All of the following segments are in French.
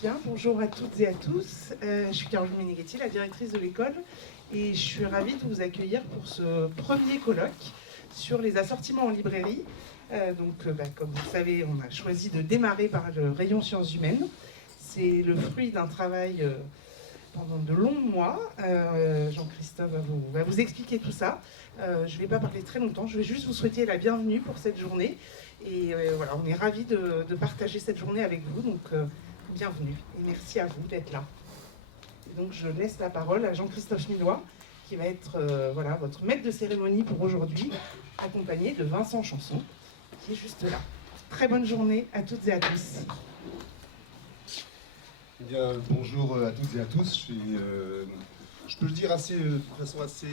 Bien, bonjour à toutes et à tous. Je suis Caroline Meneghetti, la directrice de l'école, et je suis ravie de vous accueillir pour ce premier colloque sur les assortiments en librairie. Comme vous le savez, on a choisi de démarrer par le rayon sciences humaines. C'est le fruit d'un travail pendant de longs mois. Jean-Christophe va vous expliquer tout ça. Je ne vais pas parler très longtemps, je vais juste vous souhaiter la bienvenue pour cette journée. Et voilà, on est ravis de partager cette journée avec vous, donc bienvenue et merci à vous d'être là. Et donc je laisse la parole à Jean-Christophe Millois, qui va être votre maître de cérémonie pour aujourd'hui, accompagné de Vincent Chanson, qui est juste là. Très bonne journée à toutes et à tous. Eh bien, bonjour à toutes et à tous. Je peux le dire de façon assez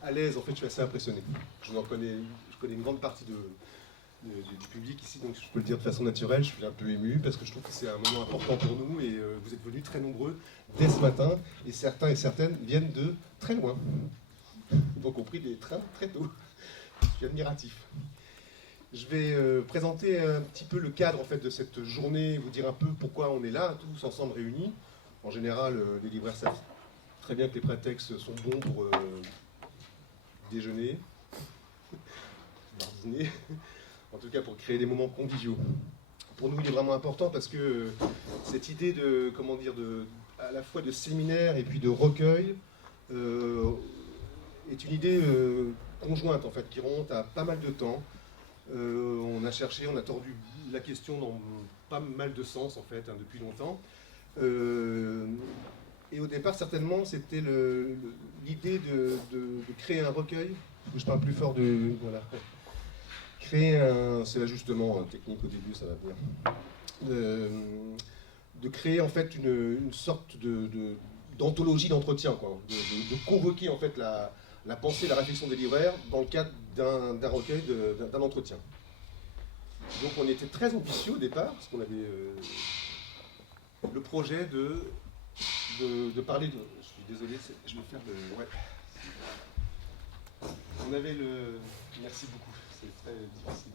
à l'aise. En fait, je suis assez impressionné. Je connais une grande partie du public ici, donc je peux le dire de façon naturelle. Je suis un peu ému parce que je trouve que c'est un moment important pour nous et vous êtes venus très nombreux dès ce matin et certains et certaines viennent de très loin. Donc, ont pris des trains très tôt. Je suis admiratif. Je vais présenter un petit peu le cadre en fait, de cette journée, vous dire un peu pourquoi on est là, tous ensemble réunis. En général, les libraires savent très bien que les prétextes sont bons pour déjeuner, voire dîner, en tout cas pour créer des moments conviviaux. Pour nous, il est vraiment important parce que cette idée à la fois de séminaire et puis de recueil est une idée conjointe en fait, qui remonte à pas mal de temps. On a cherché, on a tordu la question dans pas mal de sens en fait, depuis longtemps. Et au départ, certainement, c'était l'idée de créer un recueil. Je parle plus fort de... Voilà. C'est l'ajustement technique au début, ça va venir. De créer en fait une sorte d'anthologie d'entretien, quoi. De convoquer en fait la pensée, la réflexion des libraires dans le cadre d'un recueil, d'un entretien. Donc on était très ambitieux au départ, parce qu'on avait le projet de parler de... Je suis désolé, je vais faire de... Ouais. On avait le... Merci beaucoup, c'est très difficile.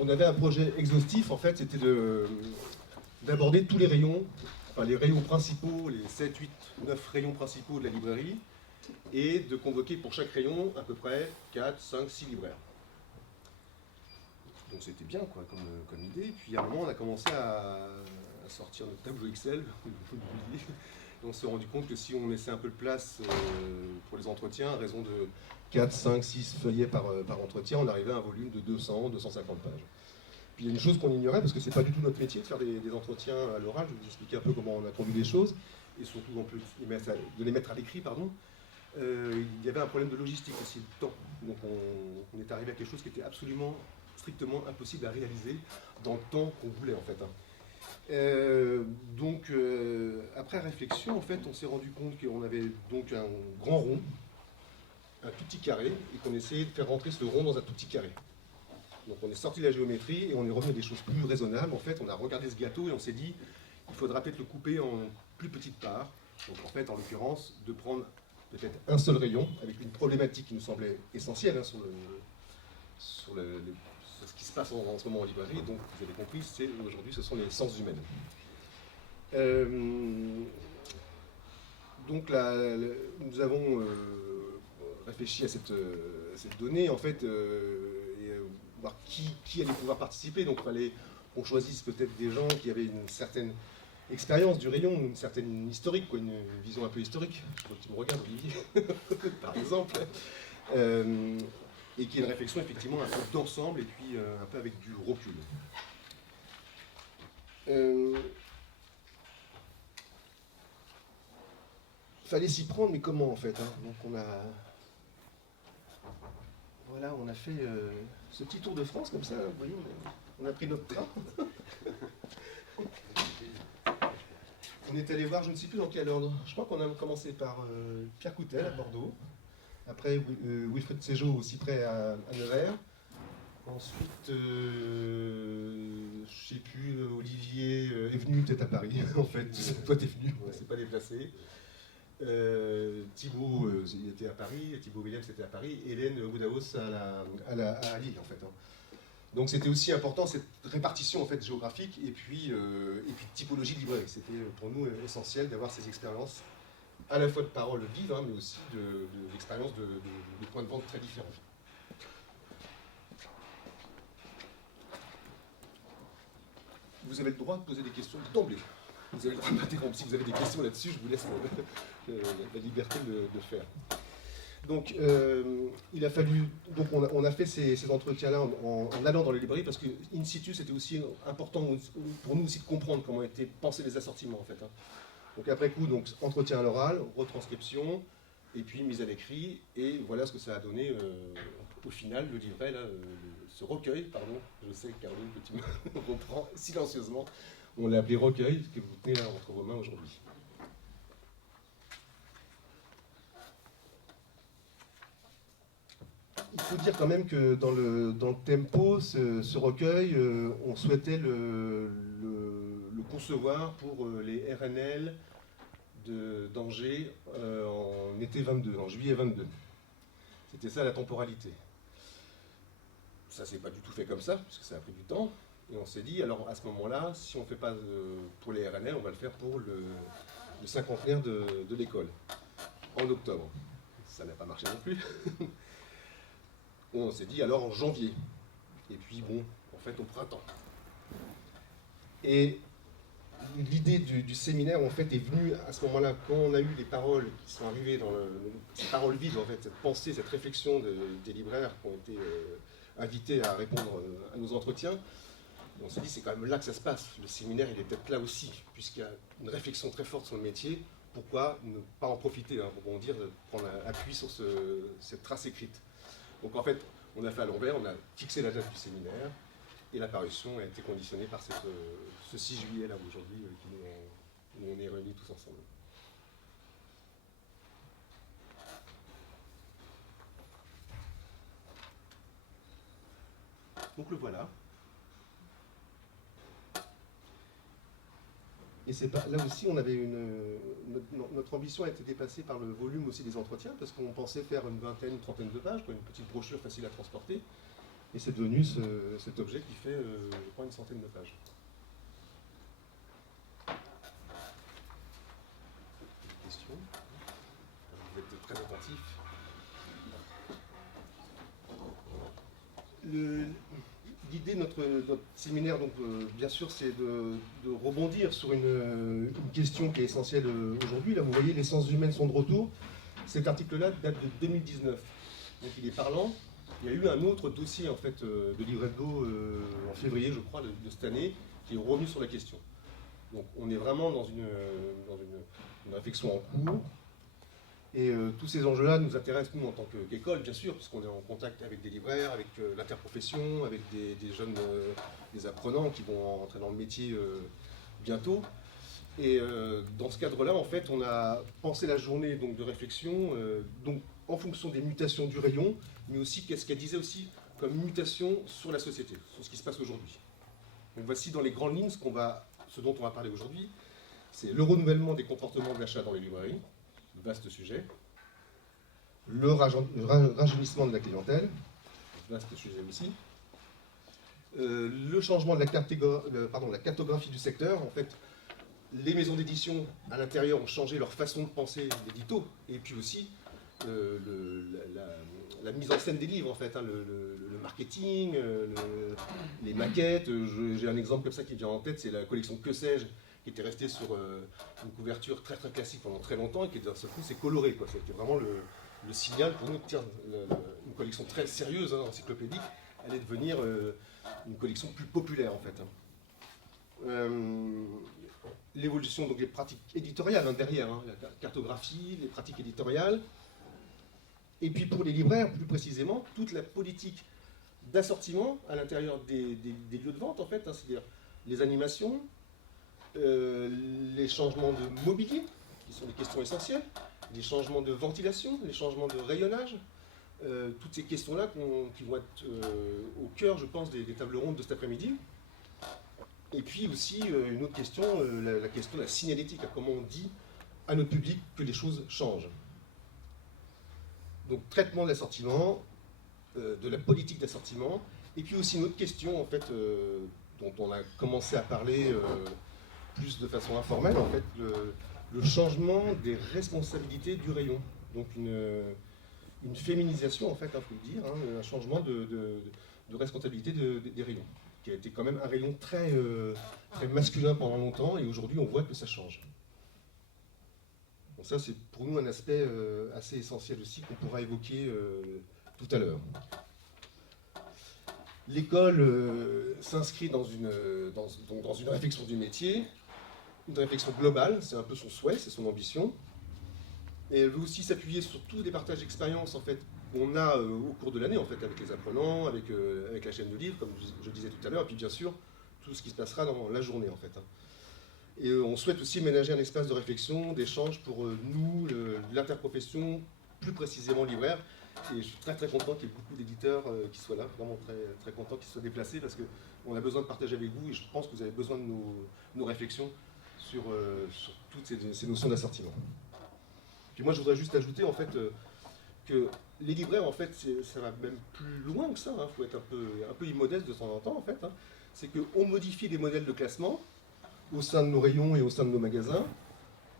On avait un projet exhaustif, en fait, c'était d'aborder tous les rayons, enfin les rayons principaux, les 7, 8, 9 rayons principaux de la librairie, et de convoquer pour chaque rayon à peu près 4, 5, 6 libraires. Donc c'était bien quoi, comme idée. Puis à un moment, on a commencé à sortir notre tableau Excel. On s'est rendu compte que si on laissait un peu de place pour les entretiens, à raison de 4, 5, 6 feuillets par entretien, on arrivait à un volume de 200, 250 pages. Puis il y a une chose qu'on ignorait, parce que c'est pas du tout notre métier de faire des entretiens à l'oral. Je vais vous expliquer un peu comment on a conduit les choses, et surtout on peut de les mettre à l'écrit, pardon. Il y avait un problème de logistique aussi, de temps. Donc on est arrivé à quelque chose qui était absolument, strictement impossible à réaliser dans le temps qu'on voulait en fait. Après réflexion, en fait, on s'est rendu compte qu'on avait donc un grand rond, un tout petit carré, et qu'on essayait de faire rentrer ce rond dans un tout petit carré. Donc on est sorti de la géométrie et on est revenu à des choses plus raisonnables. En fait, on a regardé ce gâteau et on s'est dit, il faudra peut-être le couper en plus petites parts. Donc en fait, en l'occurrence, de prendre peut-être un seul rayon, avec une problématique qui nous semblait essentielle sur ce qui se passe en ce moment en librairie. Donc vous avez compris, aujourd'hui ce sont les sciences humaines. Donc là, nous avons réfléchi à cette donnée, en fait, et voir qui allait pouvoir participer. Donc il fallait qu'on choisisse peut-être des gens qui avaient une certaine expérience du rayon, une certaine historique, quoi, une vision un peu historique. Je crois que tu me regardes, Olivier, par exemple. Et qui est une réflexion effectivement un peu d'ensemble et puis un peu avec du recul. Fallait s'y prendre, mais comment en fait, hein. Donc on a fait ce petit tour de France comme ça, vous voyez, on a pris notre train. On est allé voir, je ne sais plus dans quel ordre, je crois qu'on a commencé par Pierre Coutel à Bordeaux, après Wilfred Séjot au Cyprès à Nevers, ensuite, je ne sais plus, Olivier est venu peut-être à Paris, en fait, toi t'es venu, on ne s'est pas déplacé. Thibaut était à Paris, Thibaut Williams était à Paris, Hélène Woodhouse à Lille en fait. Donc c'était aussi important cette répartition en fait géographique et puis typologie de librairie. C'était pour nous essentiel d'avoir ces expériences à la fois de paroles vives, hein, mais aussi d'expériences de points de vente très différents. Vous avez le droit de poser des questions d'emblée. Vous avez le droit de m'interrompre. Si vous avez des questions là-dessus, je vous laisse la liberté de le faire. Donc, il a fallu. Donc, on a fait ces entretiens-là en allant dans les librairies parce que, in situ, c'était aussi important pour nous aussi de comprendre comment étaient pensés les assortiments, en fait. Hein. Donc, après coup, donc, entretien à l'oral, retranscription, et puis mise à l'écrit, et voilà ce que ça a donné au final, le livret, là, ce recueil, pardon, je sais, Caroline, que tu me reprends silencieusement, on l'a appelé recueil, ce que vous tenez là entre vos mains aujourd'hui. Il faut dire quand même que dans le tempo, ce recueil, on souhaitait le concevoir pour les RNL d'Angers en été 22, en juillet 22. C'était ça la temporalité. Ça s'est pas du tout fait comme ça, puisque ça a pris du temps. Et on s'est dit, alors à ce moment-là, si on ne fait pas pour les RNL, on va le faire pour le cinquantenaire de l'école, en octobre. Ça n'a pas marché non plus. On s'est dit alors en janvier. Et puis bon, en fait au printemps. Et l'idée du séminaire en fait est venue à ce moment-là, quand on a eu les paroles qui sont arrivées dans ces paroles vives, en fait, cette pensée, cette réflexion des libraires qui ont été invités à répondre à nos entretiens. On s'est dit c'est quand même là que ça se passe. Le séminaire il est peut-être là aussi, puisqu'il y a une réflexion très forte sur le métier. Pourquoi ne pas en profiter, hein, pour dire, de prendre appui sur cette trace écrite. Donc en fait, on a fait à l'envers, on a fixé la date du séminaire, et la parution a été conditionnée par ce 6 juillet là aujourd'hui, où on est réunis tous ensemble. Donc le voilà. Et c'est pas, là aussi, on avait notre ambition a été dépassée par le volume aussi des entretiens, parce qu'on pensait faire une vingtaine, une trentaine de pages, quoi, une petite brochure facile à transporter. Et c'est devenu cet objet qui fait, je crois, une centaine de pages. Question ? Vous êtes très attentifs. L'idée de notre séminaire, donc, bien sûr, c'est de rebondir sur une question qui est essentielle aujourd'hui. Là, vous voyez, les sciences humaines sont de retour. Cet article-là date de 2019. Donc, il est parlant. Il y a eu un autre dossier en fait, de livret hebdo en février, je crois, de cette année, qui est revenu sur la question. Donc, on est vraiment dans une réflexion en cours. Et tous ces enjeux-là nous intéressent, nous, en tant qu'école, bien sûr, puisqu'on est en contact avec des libraires, avec l'interprofession, avec des jeunes, des apprenants qui vont entrer dans le métier bientôt. Et dans ce cadre-là, en fait, on a pensé la journée donc, de réflexion donc, en fonction des mutations du rayon, mais aussi qu'est-ce qu'elle disait aussi comme mutation sur la société, sur ce qui se passe aujourd'hui. Donc voici dans les grandes lignes ce dont on va parler aujourd'hui. C'est le renouvellement des comportements d'achat dans les librairies, vaste sujet. Le rajeunissement de la clientèle, vaste sujet aussi. Le changement de la cartographie du secteur. En fait, les maisons d'édition à l'intérieur ont changé leur façon de penser l'édito, et puis aussi la mise en scène des livres, en fait, hein, le marketing, les maquettes. J'ai un exemple comme ça qui vient en tête, c'est la collection Que sais-je, qui était restée sur une couverture très très classique pendant très longtemps et qui d'un seul coup s'est colorée. C'était vraiment le signal pour nous que tiens, une collection très sérieuse, hein, encyclopédique, allait devenir une collection plus populaire en fait. Hein. L'évolution donc des pratiques éditoriales hein, derrière, hein, la cartographie, les pratiques éditoriales. Et puis pour les libraires, plus précisément, toute la politique d'assortiment à l'intérieur des lieux de vente, en fait, hein, c'est-à-dire les animations, les changements de mobilier, qui sont des questions essentielles, les changements de ventilation, les changements de rayonnage, toutes ces questions-là qui vont être au cœur, je pense, des tables rondes de cet après-midi. Et puis aussi une autre question, la question de la signalétique, comment on dit à notre public que les choses changent. Donc traitement de l'assortiment, de la politique d'assortiment, Et puis aussi une autre question, en fait, dont on a commencé à parler plus de façon informelle, en fait, le changement des responsabilités du rayon. Donc une féminisation, en fait, il faut le dire, un changement de responsabilité des rayons, qui a été quand même un rayon très, très masculin pendant longtemps, et aujourd'hui on voit que ça change. Donc ça, c'est pour nous un aspect assez essentiel aussi qu'on pourra évoquer tout à l'heure. L'école s'inscrit dans une réflexion du métier, une réflexion globale, c'est un peu son souhait, c'est son ambition. Et elle veut aussi s'appuyer sur tous les partages d'expériences en fait, qu'on a au cours de l'année, en fait, avec les apprenants, avec la chaîne de livres, comme je disais tout à l'heure, et puis bien sûr, tout ce qui se passera dans la journée, en fait. Et on souhaite aussi ménager un espace de réflexion, d'échange pour nous, l'interprofession, plus précisément libraire. Et je suis très très content qu'il y ait beaucoup d'éditeurs qui soient là, vraiment très, très content qu'ils se soient déplacés, parce qu'on a besoin de partager avec vous, et je pense que vous avez besoin de nos réflexions sur toutes ces notions d'assortiment. Puis moi je voudrais juste ajouter en fait que les libraires en fait ça va même plus loin que ça, il faut être un peu immodeste de temps en temps en fait. C'est qu'on modifie les modèles de classement au sein de nos rayons et au sein de nos magasins.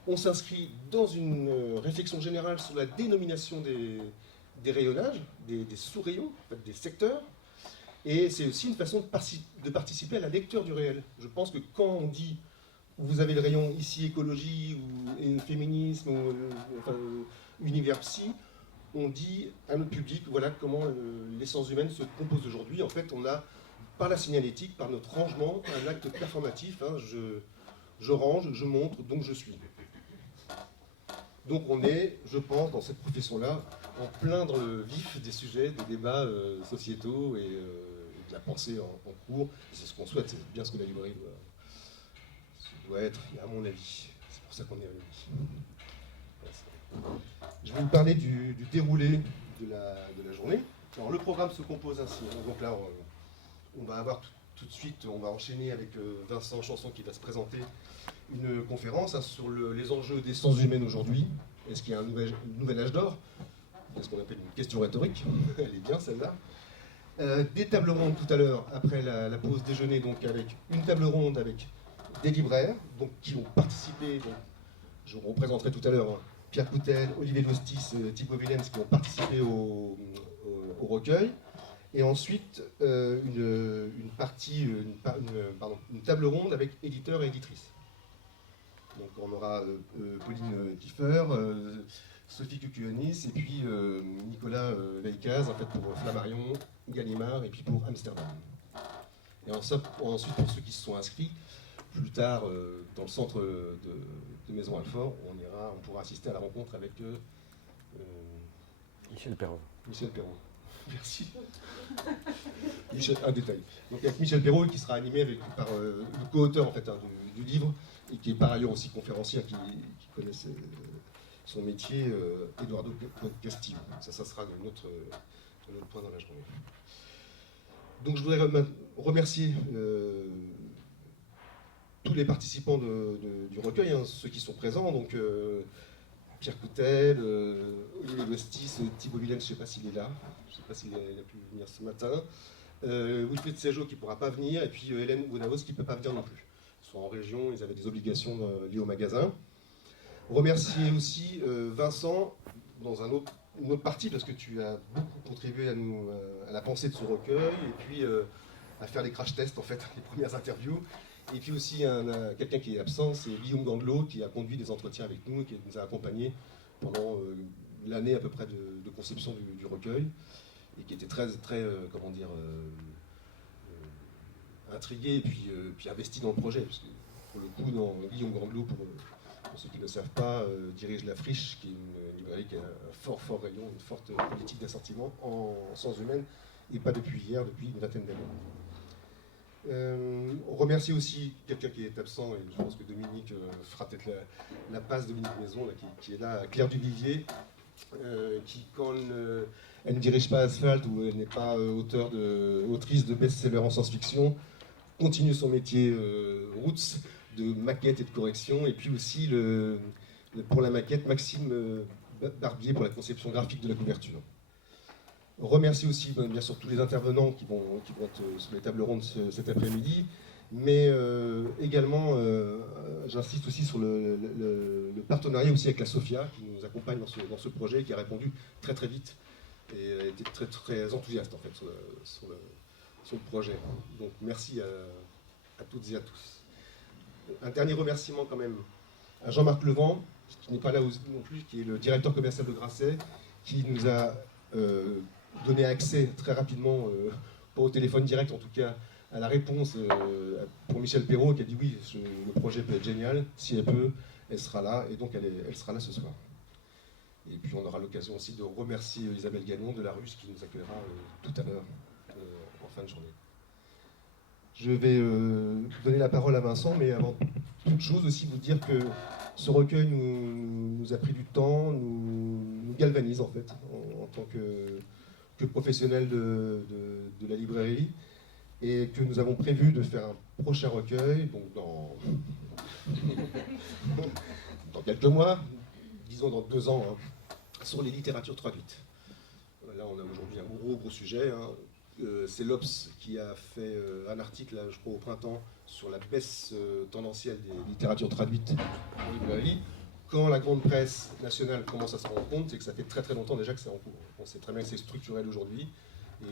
On s'inscrit dans une réflexion générale sur la dénomination des rayonnages, des sous-rayons, en fait, des secteurs. Et c'est aussi une façon de participer à la lecture du réel. Je pense que quand on dit vous avez le rayon ici écologie ou féminisme ou univers psy, on dit à notre public voilà comment l'essence humaine se compose aujourd'hui. En fait, on a par la signalétique, par notre rangement, un acte performatif. Je range, je montre, donc je suis. Donc on est, je pense, dans cette profession-là, en plein dans le vif des sujets, des débats sociétaux et de la pensée en cours. C'est ce qu'on souhaite, c'est bien ce que la librairie doit être, à mon avis. C'est pour ça qu'on est réunis. Je vais vous parler du déroulé de la journée. Alors le programme se compose ainsi. Donc là, on va avoir tout de suite, on va enchaîner avec Vincent Chanson qui va se présenter une conférence sur les enjeux des sciences humaines aujourd'hui. Est-ce qu'il y a un nouvel âge d'or? C'est ce qu'on appelle une question rhétorique. Elle est bien celle-là. Des tables rondes tout à l'heure, après la pause déjeuner, donc avec une table ronde avec des libraires donc, qui ont participé, donc, je vous représenterai tout à l'heure, Pierre Coutel, Olivier Dostis, Thibaut Willems qui ont participé au recueil. Et ensuite, une table ronde avec éditeurs et éditrices. Donc on aura Pauline Kiefer, Sophie Cucuonis et puis Nicolas Veikaz, en fait pour Flammarion, Gallimard et puis pour Amsterdam. Et ensuite, pour ceux qui se sont inscrits, plus tard, dans le centre de Maison Alfort, on pourra assister à la rencontre avec Michel Perrault. Michel Perrault. Merci. Un détail. Donc avec Michel Perrault qui sera animé par le co-auteur en fait, du livre et qui est par ailleurs aussi conférencier, qui connaît son métier, Eduardo Castillo. Ça sera notre point dans la journée. Donc je voudrais remercier tous les participants du recueil, ceux qui sont présents, donc Pierre Coutel, Olivier Dostis, Thibaut Willems, je ne sais pas s'il est là, je ne sais pas s'il a pu venir ce matin, Wilfried Sejo qui ne pourra pas venir, et puis Hélène Ounaos qui ne peut pas venir non plus. Ils sont en région, ils avaient des obligations liées au magasin. Remercier aussi Vincent dans une autre partie, parce que tu as beaucoup contribué à la pensée de ce recueil, et puis à faire les crash tests, en fait, les premières interviews. Et puis aussi quelqu'un qui est absent, c'est Guillaume Gandelot, qui a conduit des entretiens avec nous et qui nous a accompagnés pendant l'année à peu près de conception du recueil, et qui était très, très comment dire, intrigué et puis investi dans le projet. Parce que pour le coup, Guillaume Gandelot, pour ceux qui ne le savent pas, dirige La Friche, qui est une librairie qui a un fort rayon, une forte politique d'assortiment en sciences humaines, et pas depuis hier, depuis une vingtaine d'années. On remercie aussi quelqu'un qui est absent, et je pense que Dominique fera peut-être la passe, Dominique Maison, là, qui est là, Claire Duvivier, qui, quand elle ne dirige pas Asphalt, ou elle n'est pas autrice de best-seller en science-fiction, continue son métier roots de maquette et de correction, et puis aussi pour la maquette, Maxime Barbier pour la conception graphique de la couverture. Remercier aussi bien sûr tous les intervenants qui vont être sur les tables rondes cet après-midi, mais également j'insiste aussi sur le partenariat aussi avec la SOFIA qui nous accompagne dans ce projet, qui a répondu très très vite et a été très très enthousiaste en fait sur le projet. Donc merci à toutes et à tous. Un dernier remerciement quand même à Jean-Marc Levent, qui n'est pas là non plus, qui est le directeur commercial de Grasset, qui nous a donné accès très rapidement, pas au téléphone direct en tout cas, à la réponse pour Michel Perrault, qui a dit oui, le projet peut être génial, si elle peut, elle sera là, et donc elle sera là ce soir. Et puis on aura l'occasion aussi de remercier Isabelle Gagnon de la Russe qui nous accueillera tout à l'heure, en fin de journée. Je vais donner la parole à Vincent, mais avant toute chose aussi vous dire que ce recueil nous a pris du temps, nous galvanise en fait, en tant que professionnel de la librairie, et que nous avons prévu de faire un prochain recueil, donc dans quelques mois, disons dans 2 ans, hein, sur les littératures traduites. Là on a aujourd'hui un gros sujet, hein. C'est l'Obs qui a fait un article, là, je crois, au printemps, sur la baisse tendancielle des littératures traduites en librairie. Quand la grande presse nationale commence à se rendre compte, c'est que ça fait très très longtemps déjà que c'est en cours. On sait très bien que c'est structurel aujourd'hui,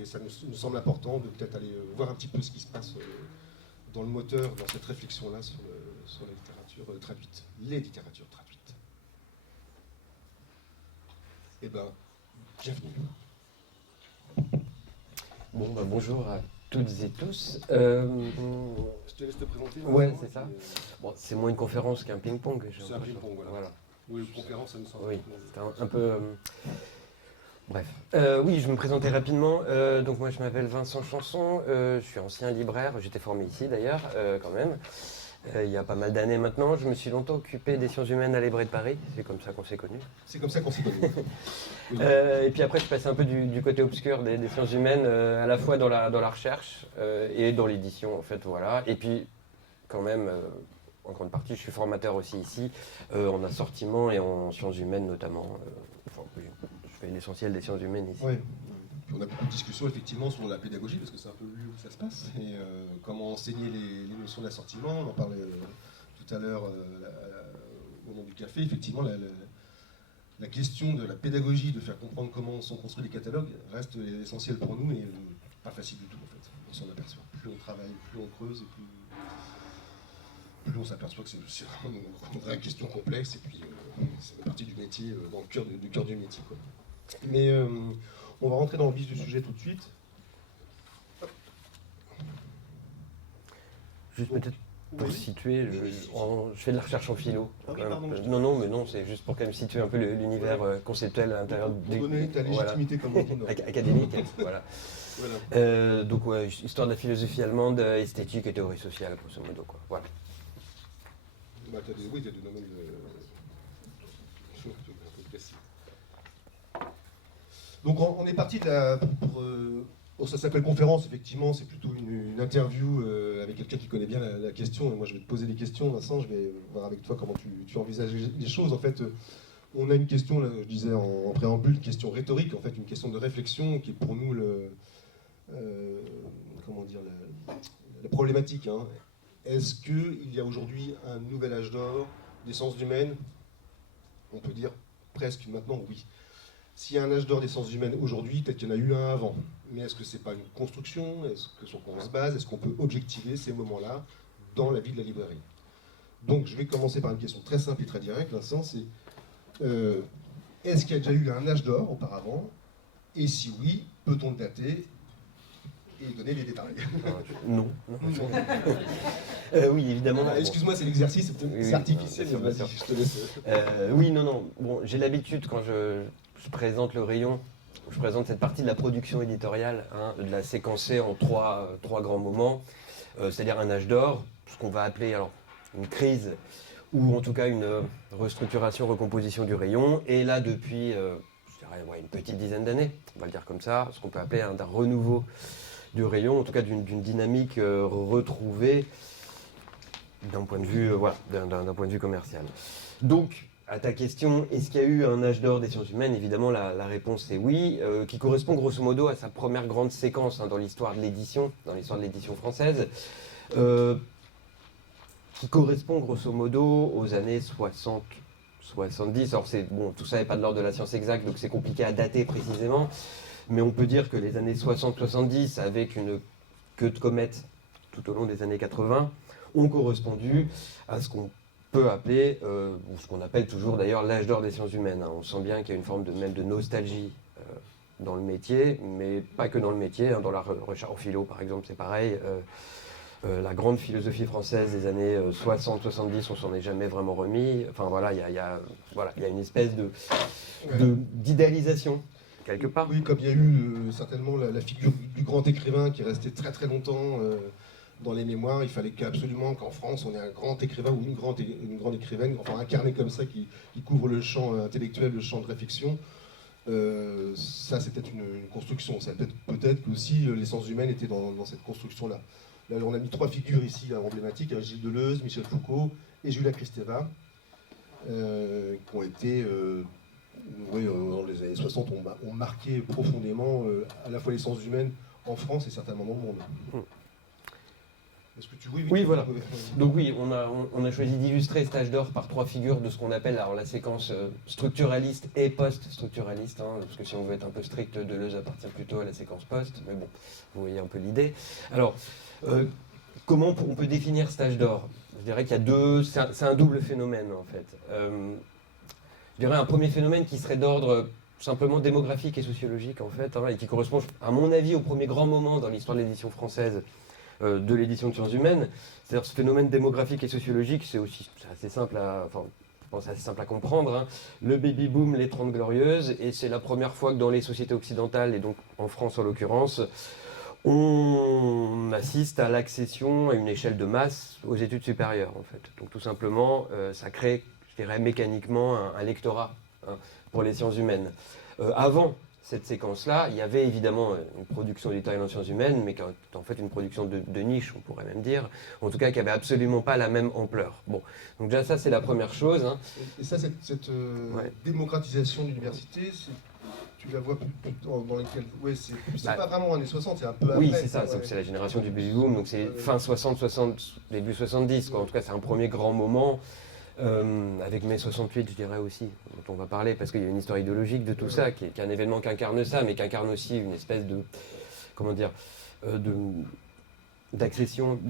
et ça nous semble important de peut-être aller voir un petit peu ce qui se passe dans le moteur, dans cette réflexion-là sur la littérature traduite, les littératures traduites. Eh bien, bienvenue. Bon, bonjour à toutes et tous. Je te laisse te présenter. Ouais, c'est ça. Bon, c'est moins une conférence qu'un ping-pong. C'est un ping-pong, voilà. Oui, une conférence, ça nous semble. Oui, c'est un peu... Bref. Oui, je vais me présenter rapidement. Donc moi, je m'appelle Vincent Chanson. Je suis ancien libraire. J'étais formé ici, d'ailleurs, quand même. Il y a pas mal d'années maintenant. Je me suis longtemps occupé des sciences humaines à la Librairie de Paris. C'est comme ça qu'on s'est connus. C'est comme ça qu'on s'est connus. Oui. Et puis après, je passe un peu du côté obscur des sciences humaines, à la fois dans la recherche et dans l'édition, en fait, voilà. Et puis, quand même, en grande partie, je suis formateur aussi ici, en assortiment et en sciences humaines notamment. Enfin, oui, je fais l'essentiel des sciences humaines ici. Oui. Puis on a beaucoup de discussions effectivement sur la pédagogie, parce que c'est un peu lui où ça se passe, et comment enseigner les notions d'assortiment. On en parlait tout à l'heure au moment du café. Effectivement, la question de la pédagogie, de faire comprendre comment sont construits les catalogues, reste essentielle pour nous, et pas facile du tout en fait. On s'en aperçoit. Plus on travaille, plus on creuse, et plus on s'aperçoit que c'est vraiment une vraie question complexe, et puis c'est une partie du métier, dans le cœur du métier, quoi. Mais on va rentrer dans le vif du sujet tout de suite. Juste peut-être pour situer, je fais de la recherche en philo. Ah oui, pardon, Non, mais non, c'est juste pour quand même situer un peu l'univers conceptuel à l'intérieur des... Pour donner ta légitimité comme académique, voilà. Voilà. Donc ouais, histoire de la philosophie allemande, esthétique et théorie sociale, grosso modo, quoi. Voilà. Bah, t'as des domaines précis. Donc on est parti ça s'appelle conférence, effectivement, c'est plutôt une interview avec quelqu'un qui connaît bien la question, et moi je vais te poser des questions, Vincent, je vais voir avec toi comment tu envisages les choses. En fait, on a une question, là, je disais en préambule, une question rhétorique, en fait, une question de réflexion qui est pour nous la problématique. Hein. Est-ce qu'il y a aujourd'hui un nouvel âge d'or des sciences humaines? On peut dire presque maintenant oui. S'il y a un âge d'or des sciences humaines aujourd'hui, peut-être qu'il y en a eu un avant. Mais est-ce que c'est pas une construction? Est-ce que sur quoi on se base? Est-ce qu'on peut objectiver ces moments-là dans la vie de la librairie? Donc je vais commencer par une question très simple et très directe, Vincent, c'est est-ce qu'il y a déjà eu un âge d'or auparavant? Et si oui, peut-on le dater et donner les détails? Non. Oui, évidemment. Excuse-moi, c'est l'exercice, c'est artificiel. Bien sûr. Je te laisse. Oui, non. Bon, j'ai l'habitude quand je présente le rayon, je présente cette partie de la production éditoriale, hein, de la séquencer en trois grands moments, c'est-à-dire un âge d'or, ce qu'on va appeler alors une crise, ou en tout cas une restructuration, recomposition du rayon, et là depuis, je dirais, une petite dizaine d'années, on va le dire comme ça, ce qu'on peut appeler un renouveau du rayon, en tout cas d'une dynamique retrouvée d'un point de vue, d'un point de vue commercial. Donc, à ta question, est-ce qu'il y a eu un âge d'or des sciences humaines? Évidemment, la réponse est oui, qui correspond grosso modo à sa première grande séquence dans l'histoire de l'édition française, qui correspond grosso modo aux années 60-70. Alors tout ça n'est pas de l'ordre de la science exacte, donc c'est compliqué à dater précisément, mais on peut dire que les années 60-70, avec une queue de comète tout au long des années 80, ont correspondu à ce qu'on peut appeler, ou ce qu'on appelle toujours d'ailleurs l'âge d'or des sciences humaines. On sent bien qu'il y a une forme même de nostalgie dans le métier, mais pas que dans le métier, dans la recherche en philo par exemple, c'est pareil. La grande philosophie française des années 60-70, on s'en est jamais vraiment remis. Enfin voilà, il y a une espèce d'idéalisation quelque part. Oui, comme il y a eu certainement la figure du grand écrivain qui est resté très très longtemps dans les mémoires, il fallait absolument qu'en France on ait un grand écrivain ou une grande écrivaine, enfin incarné comme ça, qui couvre le champ intellectuel, le champ de réflexion. Ça c'est peut-être une construction. Peut-être que aussi les sciences humaines étaient dans cette construction-là. Là, on a mis 3 figures ici emblématiques, Gilles Deleuze, Michel Foucault et Julia Kristeva, qui ont été, dans les années 60, ont marqué profondément à la fois les sciences humaines en France et certainement dans le monde. Est-ce que tu... Oui, voilà. Donc oui, on a choisi d'illustrer cet âge d'or par 3 figures de ce qu'on appelle alors, la séquence structuraliste et post-structuraliste, parce que si on veut être un peu strict, Deleuze appartient plutôt à la séquence post, mais bon, vous voyez un peu l'idée. Alors, comment on peut définir cet âge d'or? Je dirais qu'il y a c'est un double phénomène en fait. Je dirais un premier phénomène qui serait d'ordre simplement démographique et sociologique en fait, et qui correspond à mon avis au premier grand moment dans l'histoire de l'édition française, de l'édition de sciences humaines. C'est-à-dire ce phénomène démographique et sociologique, c'est assez simple assez simple à comprendre. Le baby-boom, les 30 glorieuses, et c'est la première fois que dans les sociétés occidentales, et donc en France en l'occurrence, on assiste à l'accession à une échelle de masse aux études supérieures en fait. Donc tout simplement, ça crée, je dirais mécaniquement, un lectorat pour les sciences humaines. Avant cette séquence-là, il y avait évidemment une production éditoriale en sciences humaines, mais qui est en fait une production de niche, on pourrait même dire, en tout cas qui n'avait absolument pas la même ampleur. Bon, donc déjà ça c'est la première chose. Et ça, cette démocratisation de l'université, tu la vois dans lesquelles... Ouais, c'est pas vraiment années 60, c'est un peu après. Oui, c'est ça, c'est la génération du baby boom, donc c'est fin 60, début 70, quoi. En tout cas c'est un premier grand moment. Avec mai 68, je dirais aussi, dont on va parler, parce qu'il y a une histoire idéologique de tout ça, qui est un événement qui incarne ça, mais qui incarne aussi une espèce de, comment dire, d'accession,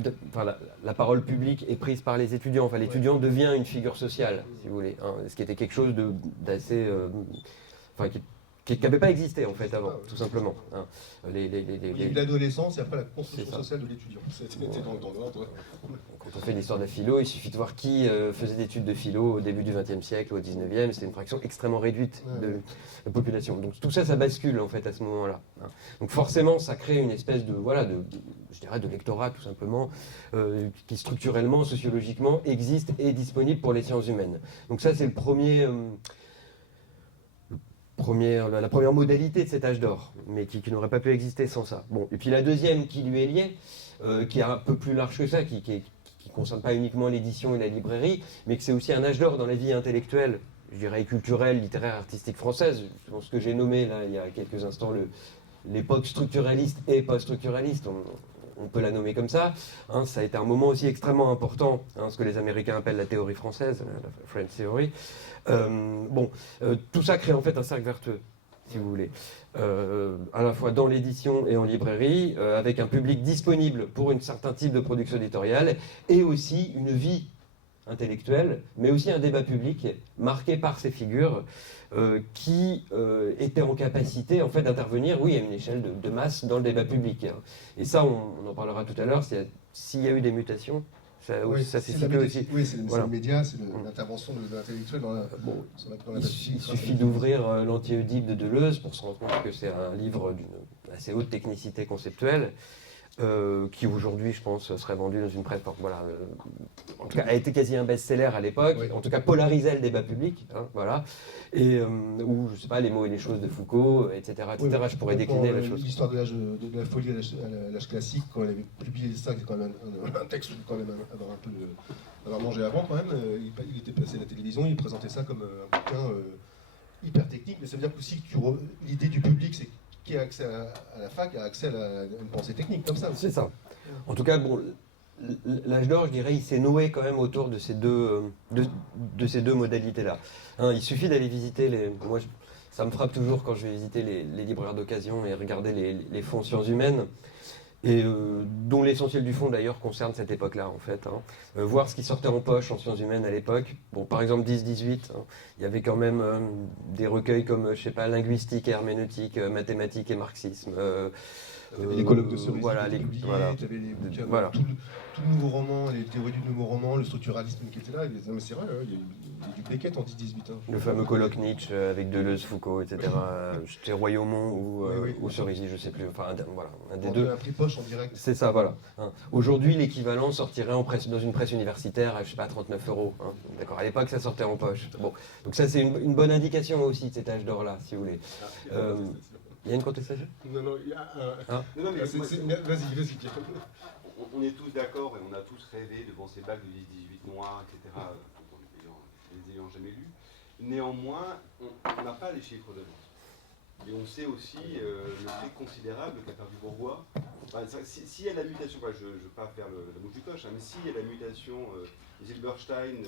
la parole publique est prise par les étudiants, enfin l'étudiant devient une figure sociale, si vous voulez, ce qui était quelque chose d'assez, qui n'avait pas existé en fait avant, tout simplement. Il y a eu l'adolescence et après la construction sociale de l'étudiant. C'était dans l'ordre. Quand on fait l'histoire de la philo, il suffit de voir qui faisait des études de philo au début du XXe siècle, au XIXe, c'était une fraction extrêmement réduite de la population. Donc tout ça, ça bascule en fait à ce moment-là. Donc forcément, ça crée une espèce je dirais de lectorat tout simplement, qui structurellement, sociologiquement existe et est disponible pour les sciences humaines. Donc ça, c'est la première modalité de cet âge d'or, mais qui n'aurait pas pu exister sans ça. Bon, et puis la deuxième qui lui est liée, qui est un peu plus large que ça, qui ne concerne pas uniquement l'édition et la librairie, mais que c'est aussi un âge d'or dans la vie intellectuelle, je dirais culturelle, littéraire, artistique française. Ce que j'ai nommé là il y a quelques instants, l'époque structuraliste et post-structuraliste, on peut la nommer comme ça. Ça a été un moment aussi extrêmement important, ce que les Américains appellent la théorie française, la French Theory. Tout ça crée en fait un cercle vertueux, si vous voulez, à la fois dans l'édition et en librairie, avec un public disponible pour un certain type de production éditoriale, et aussi une vie intellectuelle, mais aussi un débat public marqué par ces figures qui étaient en capacité en fait d'intervenir, oui, à une échelle de masse dans le débat public. Et ça, on en parlera tout à l'heure, s'il y a eu des mutations. Ça s'est cité aussi. Oui, c'est le média, c'est l'intervention de l'intellectuel dans la il suffit d'ouvrir l'Anti-Oedipe de Deleuze pour se rendre compte que c'est un livre d'une assez haute technicité conceptuelle. qui aujourd'hui, je pense, serait vendu dans une presse. Voilà, en tout cas, a été quasi un best-seller à l'époque, Oui. en tout cas polarisait le débat public, hein, voilà. Et où, je sais pas, les mots et les choses de Foucault, etc., etc. Oui, je pourrais décliner la chose. L'histoire de la folie à l'âge classique, quand elle avait publié ça, c'est quand même un texte où quand même avoir mangé avant quand même. Il était passé à la télévision, il présentait ça comme un bouquin hyper technique, mais ça veut dire qu'aussi que l'idée du public, c'est qui a accès à la fac a accès à une pensée technique comme ça. C'est ça. En tout cas, bon, l'âge d'or, je dirais, il s'est noué quand même autour de ces deux modalités-là. Hein, il suffit d'aller visiter moi, ça me frappe toujours quand je vais visiter les libraires d'occasion et regarder les fonds sciences humaines, et dont l'essentiel du fond d'ailleurs concerne cette époque-là en fait. Hein. Voir ce qui sortait en poche en sciences humaines à l'époque. Bon, par exemple 10-18, hein, il y avait quand même des recueils comme, je sais pas, linguistique et herméneutique, mathématiques et marxisme. Les colloques de Cerisy voilà, qui étaient publiés, voilà. tu avais les bouquins, Voilà. tout le nouveau roman, les théories du nouveau roman, le structuralisme qui était là. Non, mais c'est vrai, il y a du Beckett en 10-18. Hein. Le fameux colloque Nietzsche avec Deleuze, Foucault, etc. C'était Royaumont ou Cerisy, je sais plus. Enfin, voilà, un des deux. Un prix poche en direct. C'est ça, voilà. Hein. Aujourd'hui, l'équivalent sortirait dans une presse universitaire à, je sais pas, 39 €. Hein. D'accord. À l'époque, ça sortait en poche. Bon. Donc ça, c'est une bonne indication aussi de cet âge d'or-là, si vous voulez. Il y a une contestation ? Non, il y a un... Ah. Non, mais vas-y, Pierre. On est tous d'accord et on a tous rêvé devant ces bacs de 10-18 mois, etc., les ayant jamais lus. Néanmoins, on n'a pas les chiffres de vente. Et on sait aussi le fait considérable qu'a perdu Bourgois. Enfin, s'il y a la mutation, je ne veux pas faire la mouche du coche, hein, mais s'il y a la mutation, Zilberstein,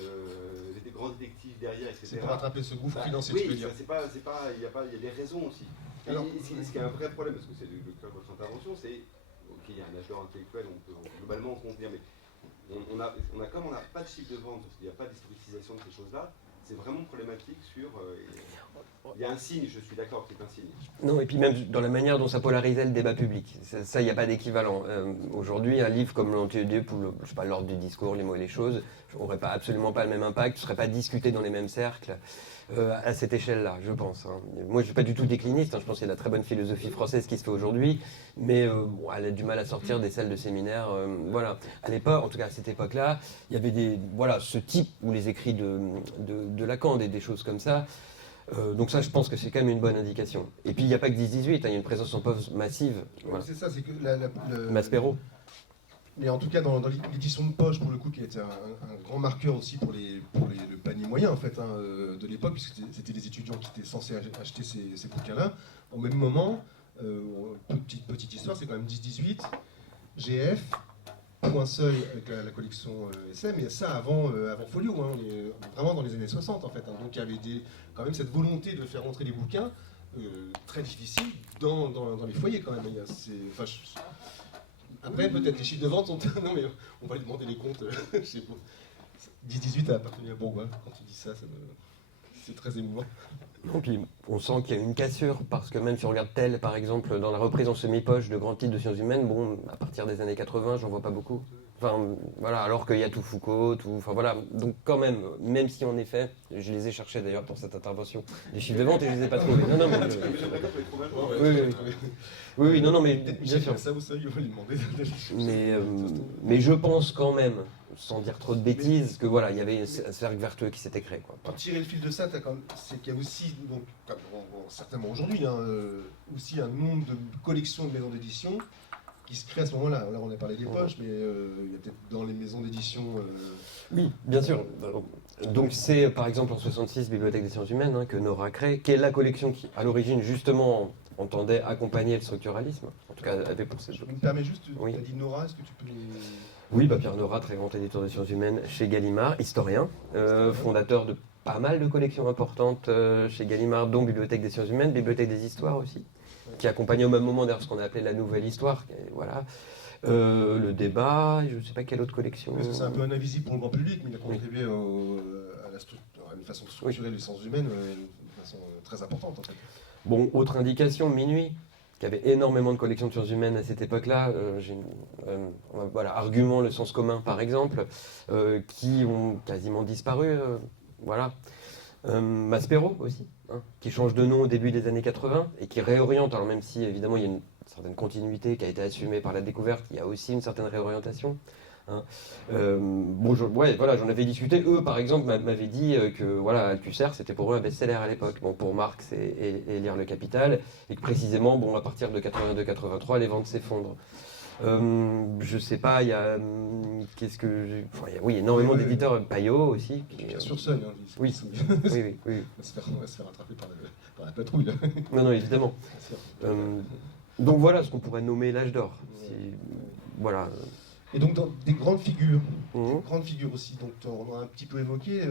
des grands détectives derrière, etc. C'est pour rattraper ce gouffre financier, oui, tu veux dire. il y a des raisons aussi. Alors, ce qui est un vrai problème, parce que c'est le cœur de votre intervention, c'est qu'il y a un âge d'or intellectuel, on peut globalement en convenir, mais comme on n'a pas de chiffre de vente, parce qu'il n'y a pas d'historicisation de ces choses-là, c'est vraiment problématique sur... il y a un signe, je suis d'accord, c'est un signe. Non, et puis même dans la manière dont ça polarisait le débat public. Ça, il n'y a pas d'équivalent. Aujourd'hui, un livre comme l'Anti-Oedipe ou l'ordre du discours, les mots et les choses, n'aurait absolument pas le même impact, ne serait pas discuté dans les mêmes cercles. À cette échelle-là, je pense. Hein. Moi, je ne suis pas du tout décliniste, hein. Je pense qu'il y a de la très bonne philosophie française qui se fait aujourd'hui, mais elle a du mal à sortir des salles de séminaire. Voilà. À l'époque, en tout cas à cette époque-là, il y avait ce type, ou les écrits de Lacan, des choses comme ça. Donc ça, je pense que c'est quand même une bonne indication. Et puis, il n'y a pas que 10-18, hein, il y a une présence en poste massive. Voilà. C'est ça, c'est que Maspero. Mais en tout cas, dans l'édition de poche, pour le coup, qui était un grand marqueur aussi pour le panier moyen en fait, hein, de l'époque, puisque c'était les étudiants qui étaient censés acheter ces bouquins-là. Au même moment, petite histoire, c'est quand même 10-18, GF, Point Seuil avec la collection SM, mais ça avant Folio, hein, on est vraiment dans les années 60 en fait. Hein. Donc il y avait quand même cette volonté de faire rentrer les bouquins très difficiles dans les foyers quand même. Après, peut-être les chiffres de vente sont... Non, mais on va lui demander les comptes. Je sais pas. 10-18 a appartenu à Bourgois. Quand tu dis ça, c'est très émouvant. Non, puis on sent qu'il y a une cassure, parce que même si on regarde tel, par exemple, dans la reprise en semi-poche de grands titres de sciences humaines, bon, à partir des années 80, j'en vois pas beaucoup. Enfin, voilà, alors qu'il y a tout Foucault, enfin voilà. Donc quand même si en effet, je les ai cherchés d'ailleurs pour cette intervention, les chiffres de vente, et je les ai pas trouvés. Non, mais J'aimerais bien les trouver. oui, non, mais Bien sûr. Ça, vous savez, on va lui demander. Mais je pense quand même, sans dire trop de bêtises, que voilà, il y avait un cercle vertueux qui s'était créé. Quoi. Pour tirer le fil de ça, c'est qu'il y a aussi, donc, certainement aujourd'hui, hein, aussi un nombre de collections de maisons d'édition qui se créent à ce moment-là. Là, on a parlé des poches, mais il y a peut-être dans les maisons d'édition... Oui, bien sûr. Donc c'est par exemple en 66, Bibliothèque des sciences humaines, hein, que Nora crée, qui est la collection qui, à l'origine, justement, entendait accompagner le structuralisme. En tout cas, avec pour cette... Je me permets juste, oui. Tu as dit Nora, est-ce que tu peux... Oui, Pierre Nora, très grand éditeur des sciences humaines chez Gallimard, historien, fondateur de pas mal de collections importantes chez Gallimard, dont Bibliothèque des sciences humaines, Bibliothèque des histoires aussi, qui accompagnait au même moment d'ailleurs ce qu'on a appelé la nouvelle histoire. Voilà. Le débat, je ne sais pas quelle autre collection. Parce que c'est un peu un invisible pour le grand public, mais il a contribué à une façon de structurer les sciences humaines de façon très importante en fait. Bon, autre indication, Minuit, qui avait énormément de collections de sciences humaines à cette époque-là. Voilà, Argument, le sens commun par exemple, qui ont quasiment disparu. Voilà. Maspero aussi, hein, qui change de nom au début des années 80 et qui réoriente, alors même si évidemment il y a une certaine continuité qui a été assumée par la découverte. Il y a aussi une certaine réorientation. Hein. Voilà, j'en avais discuté. Eux, par exemple, m'avaient dit que voilà, Althusser, c'était pour eux un best-seller à l'époque. Bon, pour Marx et Lire le Capital, et que précisément, bon, à partir de 82-83, les ventes s'effondrent. Je sais pas, il y a oui, énormément d'éditeurs, Payot aussi. Bien sûr, Seuil. Hein, oui. Oui. On va se faire attraper par la patrouille. Là. Non, évidemment. Donc voilà ce qu'on pourrait nommer l'âge d'or. Voilà. Et donc dans des grandes figures, aussi, donc on a un petit peu évoqué,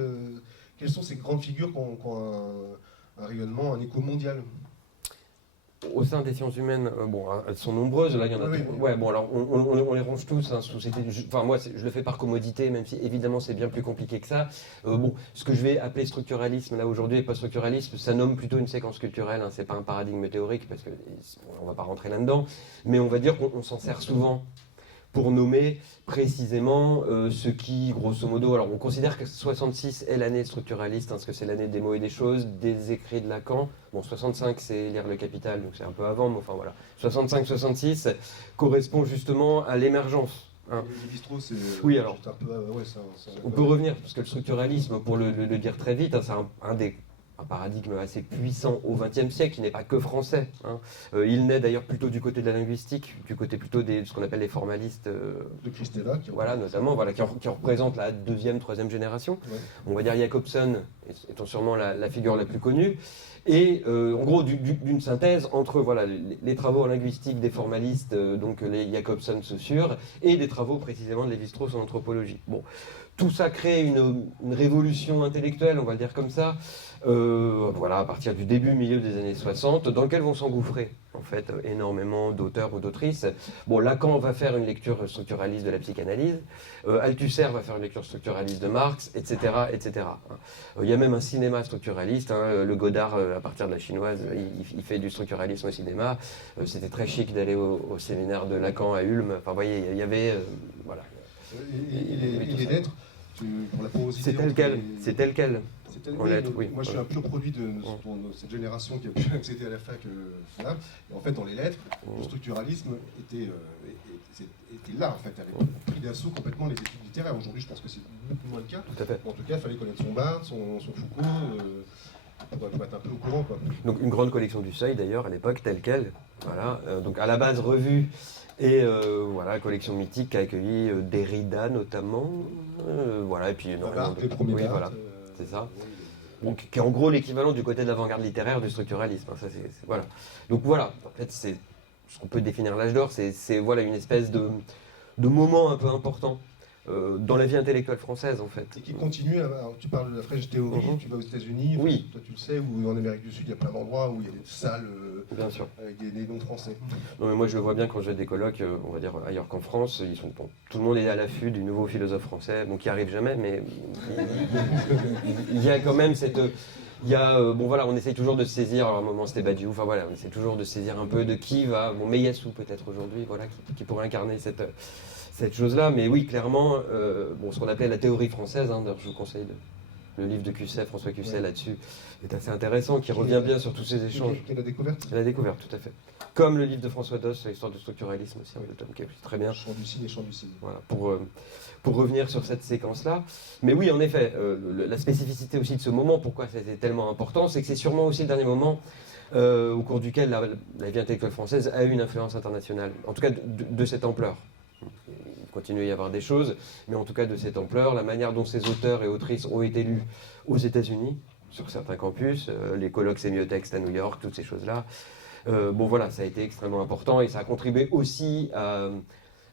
quelles sont ces grandes figures qui ont un rayonnement, un écho mondial? Au sein des sciences humaines, elles sont nombreuses. Là, il y en a. Alors on les range tous. Hein, moi, je le fais par commodité, même si évidemment c'est bien plus compliqué que ça. Ce que je vais appeler structuralisme là aujourd'hui et post-structuralisme, ça nomme plutôt une séquence culturelle. Hein, c'est pas un paradigme théorique parce que on va pas rentrer là-dedans. Mais on va dire qu'on s'en sert souvent pour nommer précisément ce qui, grosso modo, alors on considère que 66 est l'année structuraliste, hein, parce que c'est l'année des mots et des choses, des écrits de Lacan. Bon, 65 c'est Lire le Capital, donc c'est un peu avant, mais enfin voilà. 65-66 correspond justement à l'émergence. Hein. Lévi-Strauss, c'est oui, alors, un peu, on peut revenir, parce que le structuralisme, pour le dire très vite, hein, c'est un paradigme assez puissant au XXe siècle, qui n'est pas que français. Hein. Il naît d'ailleurs plutôt du côté de la linguistique, du côté plutôt de ce qu'on appelle les formalistes. De Christella, notamment, qui représente la deuxième, troisième génération. Ouais. On va dire Jacobson étant sûrement la figure la plus connue. Et en gros, d'une synthèse entre les travaux en linguistique des formalistes, donc les Jacobson-Saussure, et des travaux précisément de Lévi-Strauss en anthropologie. Bon, tout ça crée une révolution intellectuelle, on va le dire comme ça, à partir du milieu des années 60, dans lequel vont s'engouffrer en fait énormément d'auteurs ou d'autrices. Bon, Lacan va faire une lecture structuraliste de la psychanalyse, Althusser va faire une lecture structuraliste de Marx, etc. etc. Il y a même un cinéma structuraliste, hein, le Godard, à partir de la chinoise, il fait du structuralisme au cinéma. C'était très chic d'aller au séminaire de Lacan à Ulm. Enfin, vous voyez, il y avait... Et les lettres, pour la porosité... C'est tel quel. Moi, je suis un pur produit de cette génération qui a pu accéder à la fac. Et en fait, dans les lettres, le structuralisme était là, en fait, avait pris d'assaut complètement les études littéraires. Aujourd'hui, je pense que c'est beaucoup moins le cas. Tout à fait. En tout cas, il fallait connaître son Barthes, son Foucault, pour être un peu au courant. Quoi. Donc, une grande collection du Seuil, d'ailleurs, à l'époque, telle quelle. Voilà. Donc, à la base, revue. Et collection mythique qui a accueilli Derrida notamment. Et puis énormément de premiers c'est ça. Donc, qui est en gros l'équivalent du côté de l'avant-garde littéraire du structuralisme. Ça, voilà. Donc voilà, en fait, c'est ce qu'on peut définir l'âge d'or, c'est une espèce de moment un peu important dans la vie intellectuelle française, en fait. Et qui continue, tu parles de la French Theory, tu vas aux États-Unis, oui. Toi tu le sais, ou en Amérique du Sud, il y a plein d'endroits où il y a des salles bien sûr. Avec des noms français. Non, mais moi je le vois bien quand j'ai des colloques, on va dire ailleurs qu'en France, tout le monde est à l'affût du nouveau philosophe français, qui arrive jamais, mais il y a quand même cette... on essaye toujours de se saisir, alors à un moment c'était Badiou, on essaie toujours de se saisir un peu de qui va, Meillassoux peut-être aujourd'hui, qui pourrait incarner cette chose-là, mais oui, clairement, ce qu'on appelait la théorie française, hein, d'ailleurs je vous conseille le livre de Cusset, François Cusset là-dessus, est assez intéressant, qui revient bien sur tous ces échanges. Qui est la découverte. La découverte, tout à fait. Comme le livre de François Doss sur l'histoire du structuralisme aussi, qui est très bien. Chant du cygne et chant du cygne. Voilà, pour revenir sur cette séquence-là. Mais oui, en effet, la spécificité aussi de ce moment, pourquoi c'était tellement important, c'est que c'est sûrement aussi le dernier moment au cours duquel la vie intellectuelle française a eu une influence internationale, en tout cas de cette ampleur. Il continue à y avoir des choses, mais en tout cas de cette ampleur, la manière dont ces auteurs et autrices ont été lus aux États-Unis, sur certains campus, les colloques sémiotextes à New York, toutes ces choses-là. Ça a été extrêmement important et ça a contribué aussi à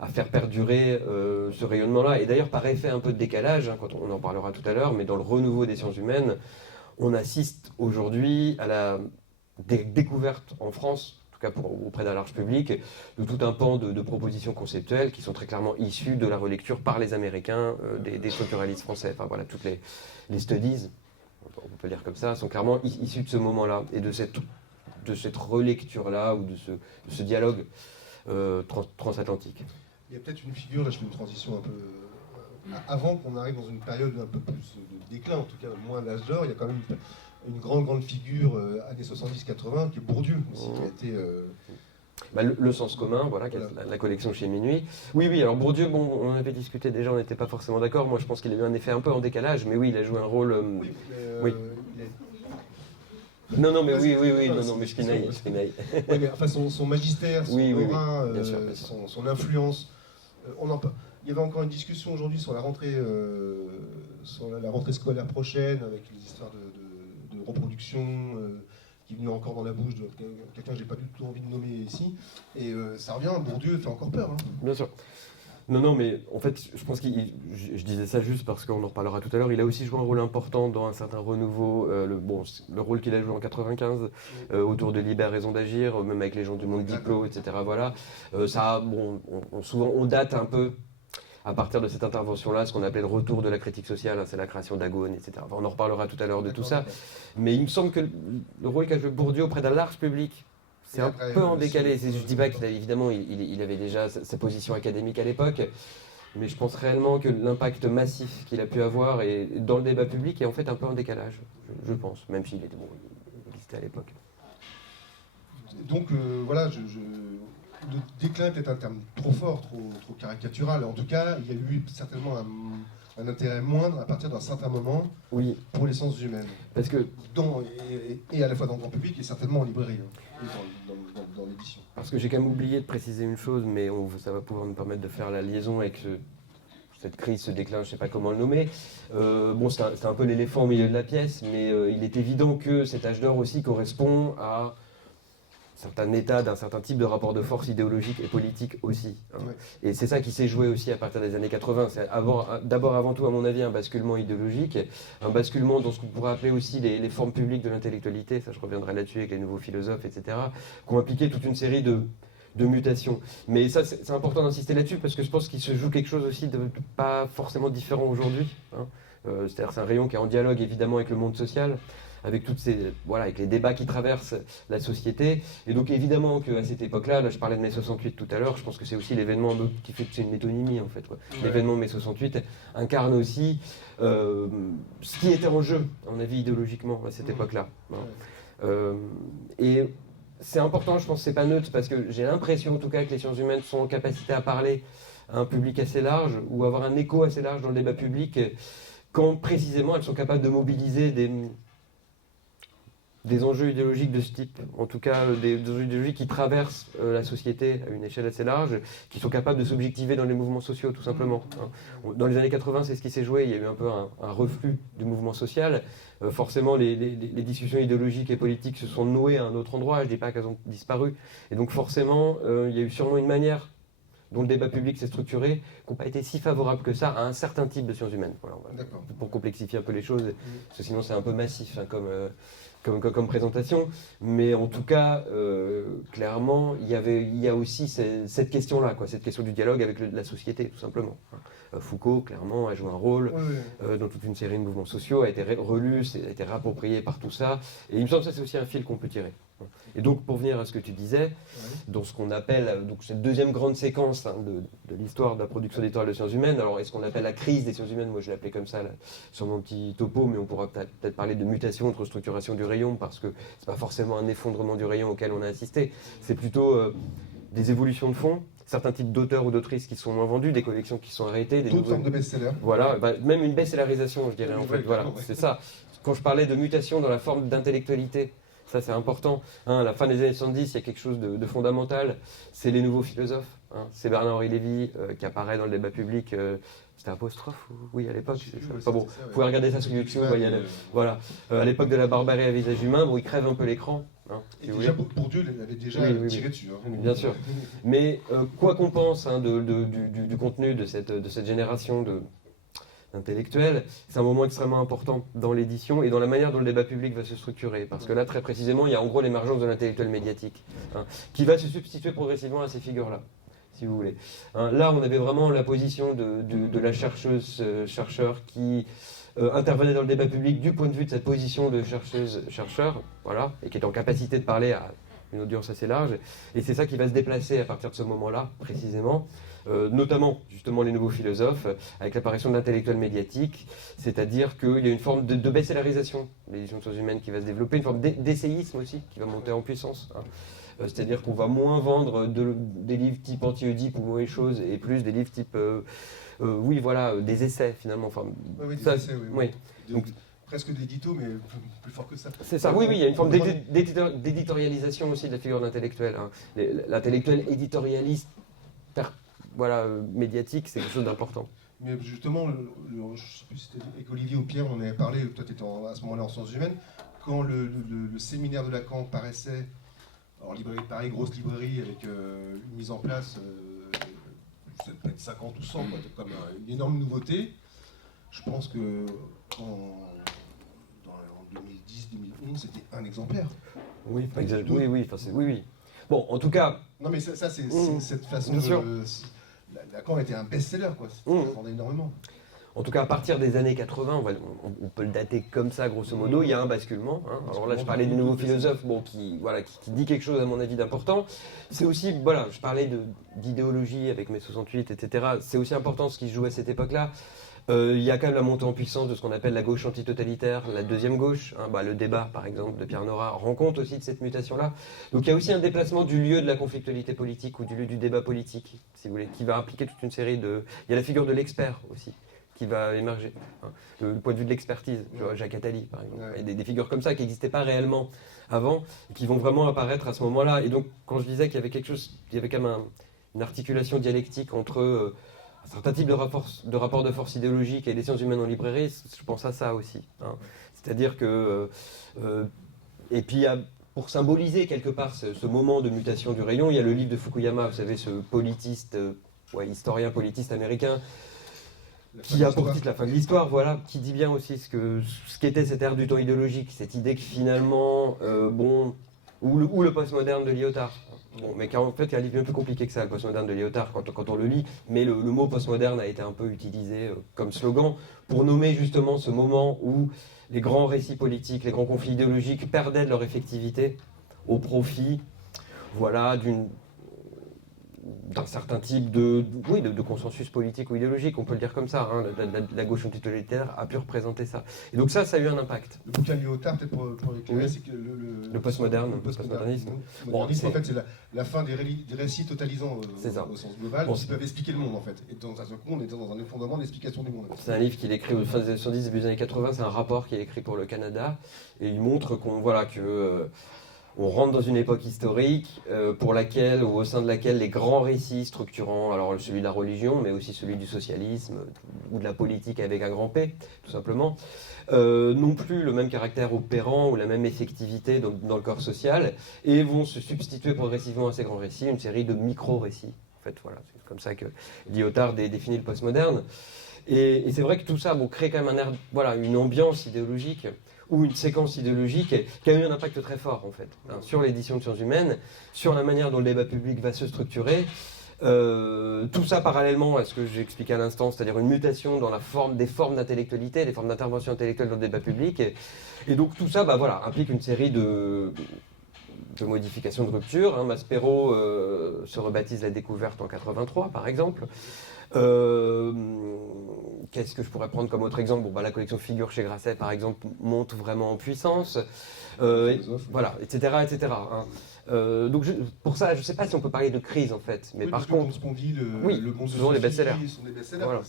faire perdurer ce rayonnement-là. Et d'ailleurs, par effet un peu de décalage, hein, quand on en parlera tout à l'heure, mais dans le renouveau des sciences humaines, on assiste aujourd'hui à la découverte en France, en tout cas auprès d'un large public, de tout un pan de propositions conceptuelles qui sont très clairement issues de la relecture par les Américains des structuralistes français. Enfin voilà, toutes les studies, on peut dire comme ça, sont clairement issues de ce moment-là et de cette relecture-là ou de ce dialogue transatlantique. Il y a peut-être une figure, là je fais une transition un peu... avant qu'on arrive dans une période un peu plus de déclin, en tout cas moins d'âge d'or, il y a quand même une grande figure années 70-80 qui est Bourdieu aussi, qui a été Le sens commun, voilà, qui est la collection chez Minuit. Oui, alors Bourdieu, bon, on en avait discuté déjà, on n'était pas forcément d'accord. Moi, je pense qu'il a eu un effet un peu en décalage, mais oui, il a joué un rôle. Oui, oui. Non, mais oui, non, mais je pinaille. Oui, mais enfin, son magistère, son aura, bien sûr. son influence. Il y avait encore une discussion aujourd'hui sur la rentrée scolaire prochaine, avec les histoires de reproduction qui venaient encore dans la bouche de quelqu'un que j'ai pas du tout envie de nommer ici. Et ça revient, Bourdieu fait encore peur. Hein. Bien sûr. Non, mais en fait, je pense je disais ça juste parce qu'on en reparlera tout à l'heure. Il a aussi joué un rôle important dans un certain renouveau. Le rôle qu'il a joué en 95 autour de Libre Raison d'Agir, même avec les gens du monde Diplo, etc. Voilà. Souvent, on date un peu à partir de cette intervention-là, ce qu'on appelait le retour de la critique sociale, hein, c'est la création d'Agone, etc. Enfin, on en reparlera tout à l'heure de tout ça. Mais il me semble que le rôle qu'a joué Bourdieu auprès d'un large public, c'est un peu en décalé. Je dis pas qu'évidemment, il avait déjà sa position académique à l'époque, mais je pense réellement que l'impact massif qu'il a pu avoir dans le débat public est en fait un peu en décalage, je pense, même s'il était il existait à l'époque. Donc voilà, le déclin est peut-être un terme trop fort, trop caricatural. En tout cas, il y a eu certainement un intérêt moindre à partir d'un certain moment pour les sciences humaines. Parce que et à la fois dans le grand public et certainement en librairie, hein, et dans l'édition. Parce que j'ai quand même oublié de préciser une chose, mais ça va pouvoir nous permettre de faire la liaison avec cette crise, ce déclin, je ne sais pas comment le nommer. C'est un peu l'éléphant au milieu de la pièce, mais il est évident que cet âge d'or aussi correspond à certain état d'un certain type de rapport de force idéologique et politique aussi. Hein. Ouais. Et c'est ça qui s'est joué aussi à partir des années 80. C'est d'abord, avant tout, à mon avis, un basculement idéologique, un basculement dans ce qu'on pourrait appeler aussi les formes publiques de l'intellectualité, ça je reviendrai là-dessus avec les nouveaux philosophes, etc., qui ont impliqué toute une série de mutations. Mais ça, c'est important d'insister là-dessus, parce que je pense qu'il se joue quelque chose aussi de pas forcément différent aujourd'hui. Hein. C'est-à-dire c'est un rayon qui est en dialogue évidemment avec le monde social, avec avec les débats qui traversent la société. Et donc évidemment qu'à cette époque-là, là je parlais de mai 68 tout à l'heure, je pense que c'est aussi l'événement qui fait que c'est une métonymie en fait. Ouais. L'événement mai 68 incarne aussi ce qui était en jeu, à mon avis, idéologiquement à cette époque-là. Hein. Et c'est important, je pense que c'est pas neutre, parce que j'ai l'impression en tout cas que les sciences humaines sont en capacité à parler à un public assez large, ou avoir un écho assez large dans le débat public, quand précisément elles sont capables de mobiliser des enjeux idéologiques de ce type, en tout cas des enjeux idéologiques qui traversent la société à une échelle assez large, qui sont capables de s'objectiver dans les mouvements sociaux, tout simplement. Hein. Dans les années 80, c'est ce qui s'est joué, il y a eu un peu un reflux du mouvement social. Forcément, les discussions idéologiques et politiques se sont nouées à un autre endroit, je ne dis pas qu'elles ont disparu. Et donc forcément, il y a eu sûrement une manière dont le débat public s'est structuré, qui n'a pas été si favorable que ça à un certain type de sciences humaines. Voilà, pour complexifier un peu les choses, parce que sinon c'est un peu massif hein, comme présentation, mais en tout cas, clairement, il y a aussi cette question-là, cette question du dialogue avec la société, tout simplement. Foucault, clairement, a joué un rôle dans toute une série de mouvements sociaux, a été relu, a été réapproprié par tout ça, et il me semble que ça c'est aussi un fil qu'on peut tirer. Et donc, pour venir à ce que tu disais, dans ce qu'on appelle cette deuxième grande séquence hein, de l'histoire de la production éditoriale de sciences humaines, alors est-ce qu'on appelle la crise des sciences humaines? Moi je l'appelais comme ça là, sur mon petit topo, mais on pourra peut-être parler de mutation, de restructuration du rayon, parce que c'est pas forcément un effondrement du rayon auquel on a assisté, c'est plutôt des évolutions de fond, certains types d'auteurs ou d'autrices qui sont moins vendus, des collections qui sont arrêtées, d'autres formes de best-sellers. Voilà, même une best-sellerisation, je dirais en fait. Voilà, c'est ça. Quand je parlais de mutation dans la forme d'intellectualité, ça c'est important. Hein, à la fin des années 70, il y a quelque chose de fondamental. C'est les nouveaux philosophes. Hein. C'est Bernard-Henri Lévy qui apparaît dans le débat public. C'était apostrophe oui, à l'époque. Pas bon. Vous pouvez regarder ça sur YouTube. Voilà. À l'époque de la barbarie à visage humain, il crève un peu l'écran. Hein, si déjà, Bourdieu l'avait déjà tiré dessus. Hein. Bien sûr. Mais quoi qu'on pense hein, du contenu de cette génération intellectuel, c'est un moment extrêmement important dans l'édition et dans la manière dont le débat public va se structurer. Parce que là, très précisément, il y a en gros l'émergence de l'intellectuel médiatique, hein, qui va se substituer progressivement à ces figures-là, si vous voulez. Hein, là, on avait vraiment la position de la chercheuse-chercheur qui intervenait dans le débat public du point de vue de cette position de chercheuse-chercheur, voilà, et qui est en capacité de parler à une audience assez large. Et c'est ça qui va se déplacer à partir de ce moment-là, précisément. Notamment justement les nouveaux philosophes, avec l'apparition de l'intellectuel médiatique, c'est-à-dire qu'il y a une forme de best-sellerisation de l'édition de sciences humaines qui va se développer, une forme d'essayisme aussi qui va monter en puissance. Hein. C'est-à-dire qu'on va moins vendre des livres type anti-Oedipe ou Mauvaise Chose et plus des livres type, oui, voilà, des essais finalement. Enfin, Oui, des ça, essais, oui. oui. Donc, presque de l'édito, mais plus fort que ça. c'est ça, oui, il y a une forme d'éditorialisation aussi de la figure de l'intellectuel. Hein. L'intellectuel éditorialiste, voilà, médiatique, c'est quelque chose d'important. Mais justement, je ne sais plus si c'était avec Olivier ou Pierre, on en avait parlé, toi tu étais à ce moment-là en sciences humaines, quand le séminaire de Lacan paraissait, alors librairie de Paris, grosse librairie avec une mise en place, ça peut être 50 ou 100, quoi, comme une énorme nouveauté. Je pense que en 2010-2011, c'était un exemplaire. Oui, oui. Bon, en tout cas... Non mais ça c'est cette façon bien sûr. Lacan était un best-seller, quoi. Ça vendait énormément. En tout cas, à partir des années 80, on peut le dater comme ça, grosso modo, il y a un basculement. Hein. Alors là, je parlais du nouveau philosophe, bon, qui dit quelque chose, à mon avis, d'important. C'est aussi, voilà, je parlais d'idéologie avec mai 68, etc. C'est aussi important ce qui se joue à cette époque-là. Il y a quand même la montée en puissance de ce qu'on appelle la gauche antitotalitaire, la deuxième gauche. Hein, le débat, par exemple, de Pierre Nora rend compte aussi de cette mutation-là. Donc il y a aussi un déplacement du lieu de la conflictualité politique ou du lieu du débat politique, si vous voulez, qui va impliquer toute une série de... Il y a la figure de l'expert aussi, qui va émerger. Hein. Le point de vue de l'expertise, Jacques Attali, par exemple. Ouais. Et des figures comme ça qui n'existaient pas réellement avant, et qui vont vraiment apparaître à ce moment-là. Et donc, quand je disais qu'il y avait quelque chose, il y avait quand même une articulation dialectique entre... un certain type de rapport de force idéologique et des sciences humaines en librairie, je pense à ça aussi. Hein. C'est-à-dire que... et puis, pour symboliser quelque part ce moment de mutation du rayon, il y a le livre de Fukuyama, vous savez, ce politiste, historien politiste américain, qui a pour titre La fin de l'histoire, voilà, qui dit bien aussi ce qu'était cette ère du temps idéologique, cette idée que finalement, ou le postmoderne de Lyotard. Bon, mais en fait, il y a un livre bien plus compliqué que ça, le postmoderne de Lyotard, quand on le lit. Mais le mot postmoderne a été un peu utilisé comme slogan pour nommer justement ce moment où les grands récits politiques, les grands conflits idéologiques perdaient de leur effectivité au profit, voilà, d'un certain type de consensus politique ou idéologique, on peut le dire comme ça. Hein. La gauche antitotalitaire a pu représenter ça. Et donc ça a eu un impact. Le bouquin de Lyotard, peut-être pour éclairer, c'est que le postmodernisme. Bon, en fait, c'est la fin des récits totalisants au sens global, qui peuvent expliquer le monde, en fait. Et dans un second, on était dans un effondrement de l'explication du monde. C'est un livre qu'il écrit au fin des années 70, début des années 80, c'est un rapport qu'il écrit pour le Canada, et il montre on rentre dans une époque historique au sein de laquelle les grands récits structurants, alors celui de la religion, mais aussi celui du socialisme ou de la politique avec un grand P, tout simplement, n'ont plus le même caractère opérant ou la même effectivité dans le corps social, et vont se substituer progressivement à ces grands récits une série de micro-récits. En fait, voilà, c'est comme ça que Lyotard définit le postmoderne. Et c'est vrai que tout ça crée quand même une ambiance idéologique, ou une séquence idéologique qui a eu un impact très fort en fait, sur l'édition de sciences humaines, sur la manière dont le débat public va se structurer. Tout ça parallèlement à ce que j'ai expliqué à l'instant, c'est-à-dire une mutation dans des formes d'intellectualité, des formes d'intervention intellectuelle dans le débat public. Et donc tout ça implique une série de modifications de rupture. Hein. Maspero se rebaptise La Découverte en 83 par exemple. Qu'est-ce que je pourrais prendre comme autre exemple ? La collection Figures chez Grasset, par exemple, monte vraiment en puissance, voilà, etc. Hein. Donc pour ça, je ne sais pas si on peut parler de crise en fait, mais par contre, ce qu'on dit, le monde de Sophie, les best-sellers. Sont des best-sellers. Voilà.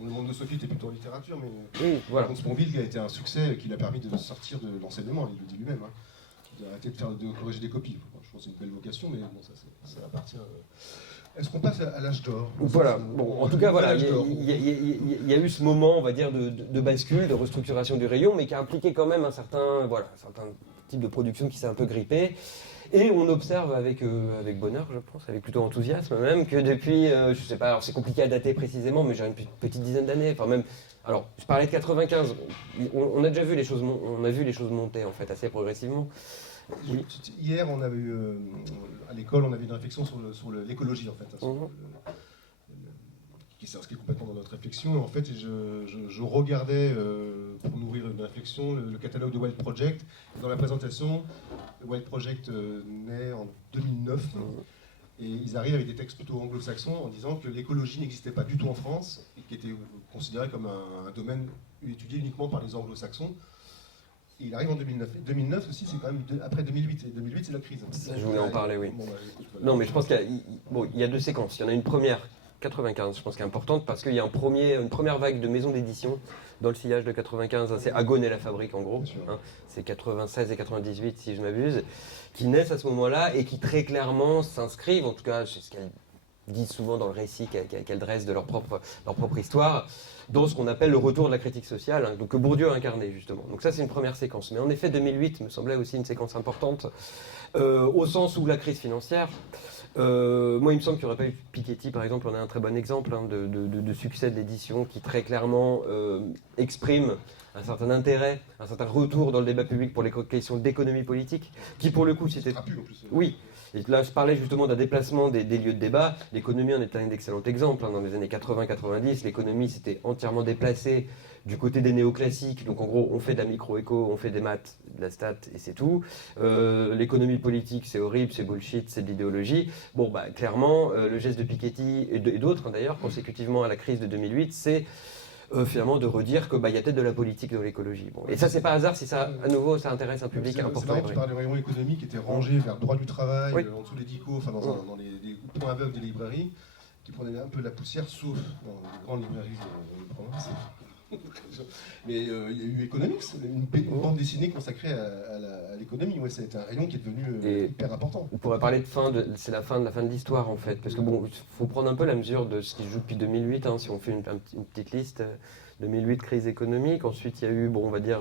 Le monde de Sophie était plutôt en littérature, mais voilà. Sponville a été un succès qui l'a permis de sortir de l'enseignement, il le dit lui-même. Hein. Il a arrêté de corriger des copies. Je pense que c'est une belle vocation, mais bon, ça appartient. Est-ce qu'on passe à l'âge d'or ? Voilà. Bon, en tout cas, voilà, il y a eu ce moment, on va dire, de bascule, de restructuration du rayon, mais qui a impliqué quand même un certain type de production qui s'est un peu grippé. Et on observe avec bonheur, je pense, avec plutôt enthousiasme même, que depuis, je sais pas, alors c'est compliqué à dater précisément, mais j'ai une petite dizaine d'années, enfin même. Alors, je parlais de 95. On a déjà vu les choses, monter en fait assez progressivement. Oui. Hier, on avait eu, à l'école, on avait une réflexion sur l'écologie, en fait, qui s'inscrit complètement dans notre réflexion. Et en fait, je regardais, pour nourrir une réflexion, le catalogue de Wild Project. Dans la présentation, le Wild Project naît en 2009. Et ils arrivent avec des textes plutôt anglo-saxons en disant que l'écologie n'existait pas du tout en France et qui était considérée comme un domaine étudié uniquement par les anglo-saxons. il arrive en 2009. Et 2009 aussi, c'est quand même après 2008. Et 2008, c'est la crise. Ça, je voulais en parler, oui. Bon, bah, écoute, voilà. Non, mais je pense qu'il y a deux séquences. Il y en a une première, 95, je pense qu'elle est importante, parce qu'il y a une première vague de maisons d'édition dans le sillage de 95. C'est Agone et la Fabrique, en gros. Bien sûr. C'est 96 et 98, si je m'abuse, qui naissent à ce moment-là et qui très clairement s'inscrivent, en tout cas, c'est ce qu'elles disent souvent dans le récit qu'elles dressent de leur propre histoire, dans ce qu'on appelle le retour de la critique sociale, hein, donc que Bourdieu a incarné justement. Donc ça c'est une première séquence. Mais en effet 2008 me semblait aussi une séquence importante, au sens où la crise financière, moi il me semble qu'il n'y aurait pas eu Piketty par exemple, on a un très bon exemple hein, de succès de l'édition qui très clairement exprime un certain intérêt, un certain retour dans le débat public pour les questions d'économie politique, qui pour le coup c'était... Trapu, en plus. Oui. Et là, je parlais justement d'un déplacement des lieux de débat. L'économie en est un excellent exemple. Hein. Dans les années 80-90, l'économie s'était entièrement déplacée du côté des néoclassiques. Donc en gros, on fait de la micro-éco, on fait des maths, de la stat et c'est tout. L'économie politique, c'est horrible, c'est bullshit, c'est de l'idéologie. Bon, bah clairement, le geste de Piketty et d'autres hein, d'ailleurs, consécutivement à la crise de 2008, c'est... finalement de redire que y a peut-être de la politique dans l'écologie. Bon. Et ça c'est pas hasard si ça à nouveau ça intéresse un public important. C'est marrant que tu parles des rayons économiques qui étaient rangés vers le droit du travail, oui. En dessous des dicos, enfin dans les points aveugles des librairies, qui prenaient un peu de la poussière, sauf dans les grandes librairies de province. Mais il y a eu Economics, une bande dessinée consacrée à l'économie. Ouais, c'est un rayon qui est devenu hyper important. On pourrait parler c'est la fin de l'histoire en fait, parce que bon, il faut prendre un peu la mesure de ce qui se joue depuis 2008. Hein, si on fait une petite liste, 2008 crise économique, ensuite il y a eu, bon, on va dire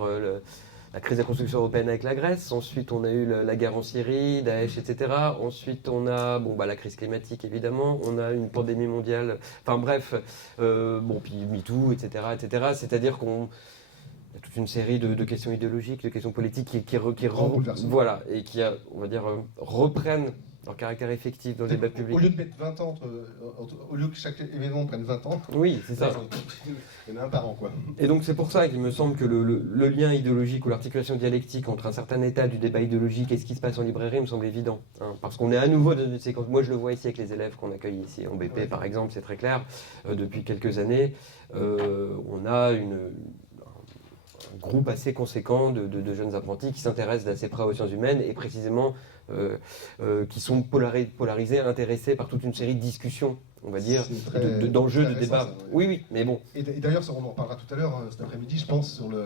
la crise de la construction européenne avec la Grèce, ensuite on a eu la guerre en Syrie, Daesh, etc. Ensuite on a la crise climatique évidemment, on a une pandémie mondiale, enfin bref, puis MeToo, etc. C'est-à-dire qu'on y a toute une série de questions idéologiques, de questions politiques qui voilà, et qui, on va dire, reprennent leur caractère effectif dans le débat public. Au lieu de mettre 20 ans, au lieu que chaque événement prenne 20 ans, oui, c'est ça. Il y en a un par an, quoi. Et donc c'est pour ça qu'il me semble que le lien idéologique ou l'articulation dialectique entre un certain état du débat idéologique et ce qui se passe en librairie me semble évident. Hein, parce qu'on est à nouveau dans une séquence. Moi je le vois ici avec les élèves qu'on accueille ici en BP par exemple, c'est très clair. Depuis quelques années, on a un groupe assez conséquent de jeunes apprentis qui s'intéressent d'assez près aux sciences humaines et précisément qui sont polarisés, intéressés par toute une série de discussions, on va dire, d'enjeux, de débats. Ça, ouais. Oui, mais bon. Et d'ailleurs, on en parlera tout à l'heure, cet après-midi, je pense, sur la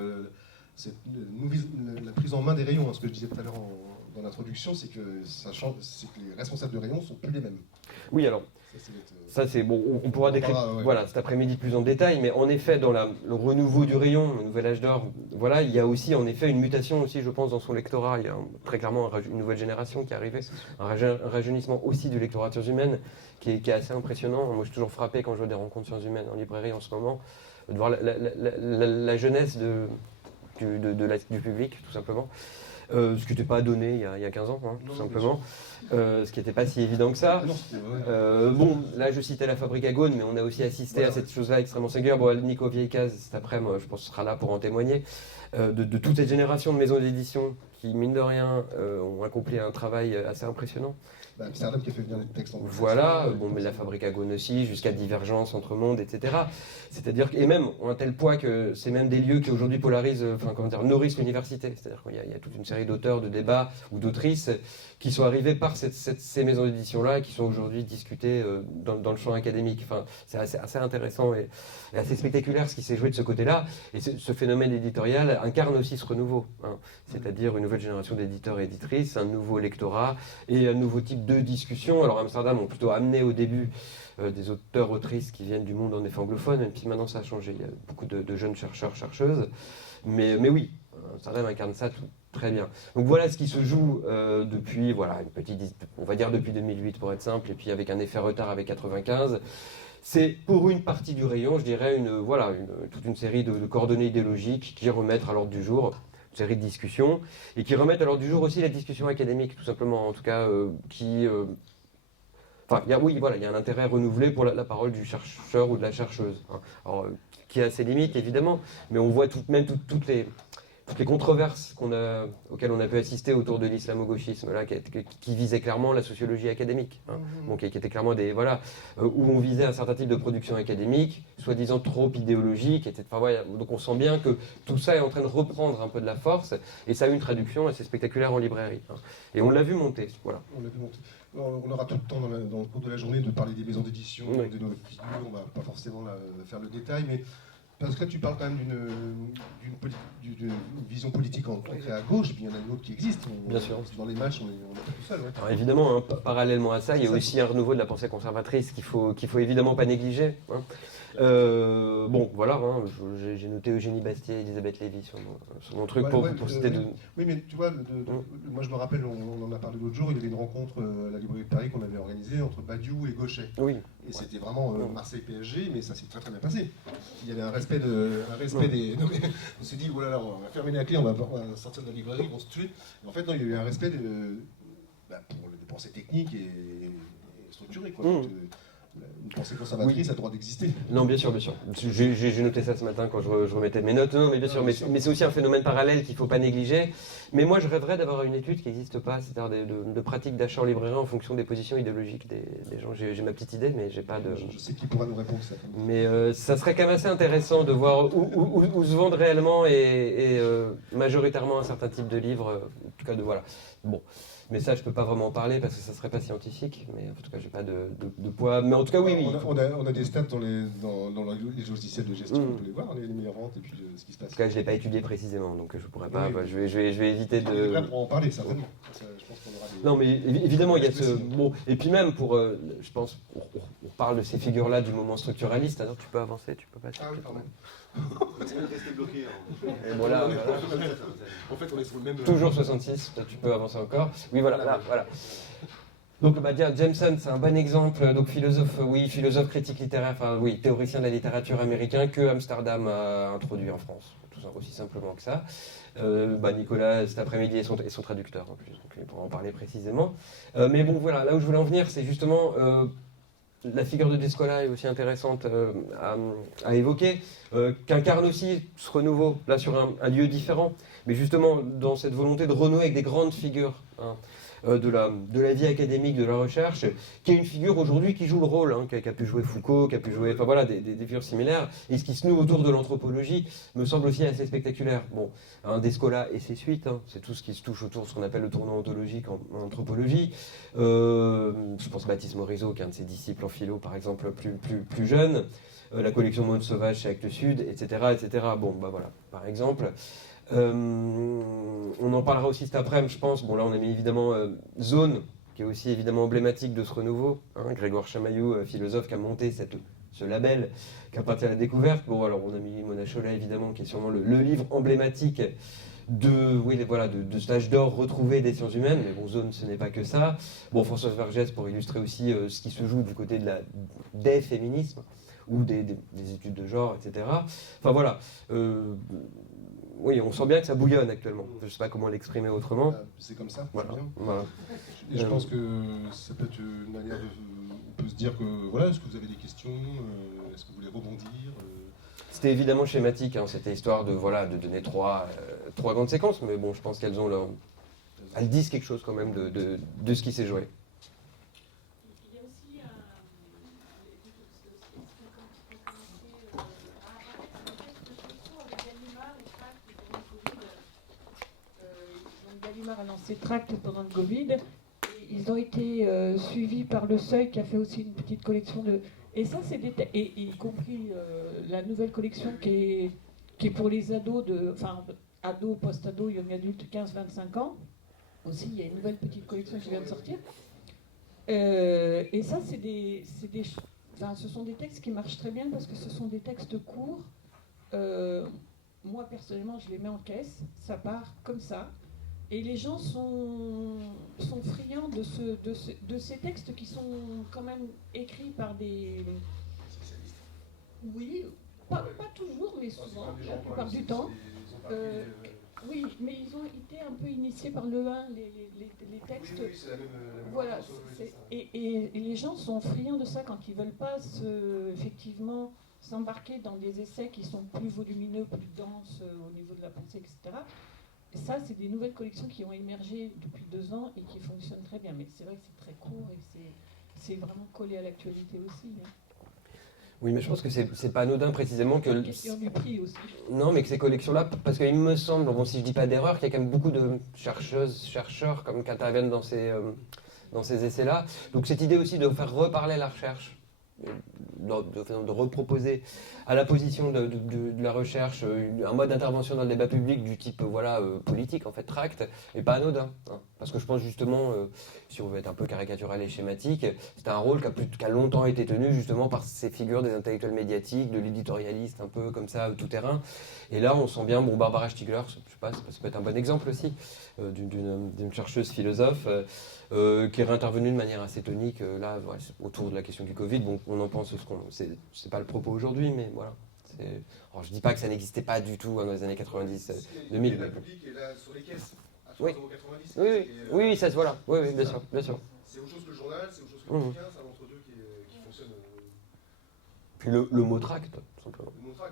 prise en main des rayons. Ce que je disais tout à l'heure dans l'introduction, c'est que ça change, c'est que les responsables de rayons ne sont plus les mêmes. Oui, alors. Ça, c'est bon, on pourra décrire voilà, cet après-midi plus en détail, mais en effet, dans le renouveau du rayon, le nouvel âge d'or, voilà, il y a aussi en effet une mutation aussi, je pense, dans son lectorat. Il y a très clairement une nouvelle génération qui est arrivée, un rajeunissement aussi du lectorat de sciences humaines qui est assez impressionnant. Moi, je suis toujours frappé quand je vois des rencontres sciences humaines en librairie en ce moment, de voir la jeunesse du public, tout simplement. Ce qui n'était pas donné il y a 15 ans, hein, tout simplement. Ce qui n'était pas si évident que ça. Là je citais la Fabrique à Gaunes, mais on a aussi assisté à cette chose-là extrêmement singulière. Bon, Nico Vieillcaz, cet après-midi, je pense, sera là pour en témoigner. De toute cette génération de maisons d'édition qui, mine de rien, ont accompli un travail assez impressionnant. Amsterdam qui a fait venir des textes en voilà, mais la Fabrique à Gaunes aussi, jusqu'à Divergence entre mondes, etc. C'est-à-dire et même ont un tel poids que c'est même des lieux qui aujourd'hui polarisent, nourrissent l'université. C'est-à-dire qu'il y a toute une série d'auteurs, de débats ou d'autrices qui sont arrivés par ces maisons d'édition-là et qui sont aujourd'hui discutées dans le champ académique. Enfin, c'est assez intéressant et assez spectaculaire ce qui s'est joué de ce côté-là. Et ce phénomène éditorial incarne aussi ce renouveau, hein, c'est-à-dire une nouvelle génération d'éditeurs et éditrices, un nouveau lectorat et un nouveau type de discussion. Alors Amsterdam ont plutôt amené au début des auteurs, autrices qui viennent du monde en effet anglophone, même si maintenant ça a changé. Il y a beaucoup de jeunes chercheurs, chercheuses. Mais oui, Amsterdam incarne ça très bien. Donc voilà ce qui se joue depuis, on va dire depuis 2008 pour être simple, et puis avec un effet retard avec 95. C'est pour une partie du rayon, je dirais, toute une série de coordonnées idéologiques qui remettent à l'ordre du jour une série de discussions, et qui remettent à l'ordre du jour aussi la discussion académique, tout simplement, en tout cas, il y a un intérêt renouvelé pour la parole du chercheur ou de la chercheuse, hein. Alors, qui a ses limites, évidemment, mais on voit toutes toutes les controverses auxquelles on a pu assister autour de l'islamo-gauchisme, là, qui visait clairement la sociologie académique, hein. Bon, qui était clairement où on visait un certain type de production académique, soi-disant trop idéologique, etc. Enfin, voilà. Donc on sent bien que tout ça est en train de reprendre un peu de la force, et ça a eu une traduction assez spectaculaire en librairie, hein. Et on l'a vu monter, voilà. On l'a vu monter. On aura tout le temps dans le cours de la journée de parler des maisons d'édition, Oui. de nos figures, on ne va pas forcément faire le détail, mais parce que là tu parles quand même d'une vision politique ancrée à gauche, puis il y en a une autre qui existe. Bien sûr. Dans les matchs, on est pas tout seul. Ouais. Alors évidemment, hein, parallèlement à ça, il y a aussi un renouveau de la pensée conservatrice qu'il faut évidemment pas négliger, hein. Bon, voilà, hein, j'ai noté Eugénie Bastier et Elisabeth Lévy sur mon truc pour citer deux. Oui, mais tu vois, moi je me rappelle, on en a parlé l'autre jour, il y avait une rencontre à la librairie de Paris qu'on avait organisée entre Badiou et Gauchet. Oui. Et c'était vraiment Marseille-PSG, mais ça s'est très très bien passé. Il y avait un respect des. Non, mais on s'est dit, oh là là, on va fermer la clé, on va sortir de la librairie, ils vont se tuer. Et en fait, non, il y a eu un respect pour les pensées techniques et structurées, quoi. Une pensée conservatrice a le droit d'exister. Non, bien sûr, bien sûr. J'ai noté ça ce matin quand je remettais mes notes. Non, mais bien sûr, mais c'est aussi un phénomène parallèle qu'il ne faut pas négliger. Mais moi, je rêverais d'avoir une étude qui n'existe pas, c'est-à-dire de pratiques d'achat en librairie en fonction des positions idéologiques des gens. J'ai ma petite idée, mais j'ai pas de... Je sais qui pourra nous répondre ça. Mais ça serait quand même assez intéressant de voir où se vendent réellement et majoritairement un certain type de livres. En tout cas, voilà. Bon. Mais ça, je ne peux pas vraiment en parler parce que ça ne serait pas scientifique. Mais en tout cas, je n'ai pas de poids. Mais en tout cas, oui. On a des stats dans les logiciels de gestion, on peut les voir, les meilleures ventes et puis ce qui se passe. En tout cas, je ne l'ai pas étudié précisément, donc je ne pourrais pas. Oui. Je vais éviter de. Là, pour en parler, certainement. Je pense qu'on aura des... Non, mais évidemment, il y a ce. Bon, et puis même, je pense, on parle de ces figures-là du moment structuraliste. Alors, tu peux avancer, tu peux passer. Ah oui, pardon. Rester bloqué. Et bon, là, en fait, on est sur le même. Toujours 66, tu peux avancer encore. Oui, voilà. Donc, Jameson, c'est un bon exemple. Donc, philosophe critique littéraire, théoricien de la littérature américain que Amsterdam a introduit en France. Aussi simplement que ça. Nicolas, cet après-midi, est son traducteur en plus, donc il pourra en parler précisément. Mais bon, voilà, là où je voulais en venir, c'est justement la figure de Descola est aussi intéressante à évoquer, qu'incarne aussi ce renouveau, là sur un lieu différent, mais justement dans cette volonté de renouer avec des grandes figures, hein, de la vie académique, de la recherche, qui est une figure aujourd'hui qui joue le rôle, hein, qui a pu jouer Foucault, qui a pu jouer, des figures similaires, et ce qui se noue autour de l'anthropologie me semble aussi assez spectaculaire. Bon, Descola et ses suites, hein, c'est tout ce qui se touche autour de ce qu'on appelle le tournant ontologique en anthropologie. Je pense Baptiste Morisot, qui est un de ses disciples en philo, par exemple, plus jeune, la collection Monde Sauvage chez Actes Sud, etc., etc. Bon, voilà, par exemple. On en parlera aussi cet après-midi, je pense. Bon, là, on a mis évidemment Zone, qui est aussi évidemment emblématique de ce renouveau. Hein, Grégoire Chamaillou, philosophe, qui a monté ce label, qui a parti à la découverte. Bon, alors, on a mis Mona Chollet, évidemment, qui est sûrement le livre emblématique de cet âge d'or retrouvé des sciences humaines. Mais bon, Zone, ce n'est pas que ça. Bon, Françoise Vergès, pour illustrer aussi ce qui se joue du côté des féminismes, ou des études de genre, etc. Enfin, voilà. Oui, on sent bien que ça bouillonne actuellement. Je ne sais pas comment l'exprimer autrement. C'est comme ça, voilà. c'est bien. Voilà. Et je pense que ça peut être une manière on peut se dire que, voilà, est-ce que vous avez des questions, est-ce que vous voulez rebondir C'était évidemment schématique, hein, c'était histoire de donner trois grandes séquences, mais bon, je pense qu'elles elles disent quelque chose quand même de ce qui s'est joué. Gallimard a lancé Tract pendant le Covid. Et ils ont été suivis par Le Seuil qui a fait aussi une petite collection de... Et ça, c'est des... Et y compris la nouvelle collection qui est pour les ados, ados, post-ados, young adultes, 15-25 ans. Aussi, il y a une nouvelle petite collection qui vient de sortir. Et ça, ce sont des textes qui marchent très bien parce que ce sont des textes courts. Moi, personnellement, je les mets en caisse. Ça part comme ça. Et les gens sont friands de ces textes qui sont quand même écrits par des... Oui, pas toujours, mais souvent, la plupart du temps. Oui, mais ils ont été un peu initiés par le 1, les textes. Oui, c'est la même... Voilà, et les gens sont friands de ça quand ils ne veulent pas effectivement s'embarquer dans des essais qui sont plus volumineux, plus denses au niveau de la pensée, etc. Et ça, c'est des nouvelles collections qui ont émergé depuis 2 ans et qui fonctionnent très bien. Mais c'est vrai que c'est très court et c'est vraiment collé à l'actualité aussi. Hein. Oui, mais je pense que c'est pas anodin précisément que... La question du prix aussi. Non, mais que ces collections-là, parce qu'il me semble, bon, si je dis pas d'erreur, qu'il y a quand même beaucoup de chercheurs comme, qui interviennent dans ces essais-là. Donc cette idée aussi de faire reparler la recherche, de reproposer à la position de la recherche un mode d'intervention dans le débat public du type politique, en fait, tract, et pas anodin. Hein. Parce que je pense justement, si on veut être un peu caricatural et schématique, c'est un rôle qui a longtemps été tenu justement par ces figures des intellectuels médiatiques, de l'éditorialiste un peu comme ça, tout terrain. Et là, on sent bien, Barbara Stiegler, je sais pas, ça peut être un bon exemple aussi, d'une chercheuse philosophe qui est réintervenue de manière assez tonique là, voilà, autour de la question du Covid. Bon, on en pense c'est pas le propos aujourd'hui, mais voilà. Alors, je dis pas que ça n'existait pas du tout dans les années 90, 2000. La public est là sur les caisses à 3,90 Oui. €. Oui, ça se voit là. Oui, bien sûr, bien sûr. C'est autre chose que le journal, c'est autre chose que le bouquin, c'est un entre-deux qui fonctionne. Puis le mot tract, tout simplement. Le montrac.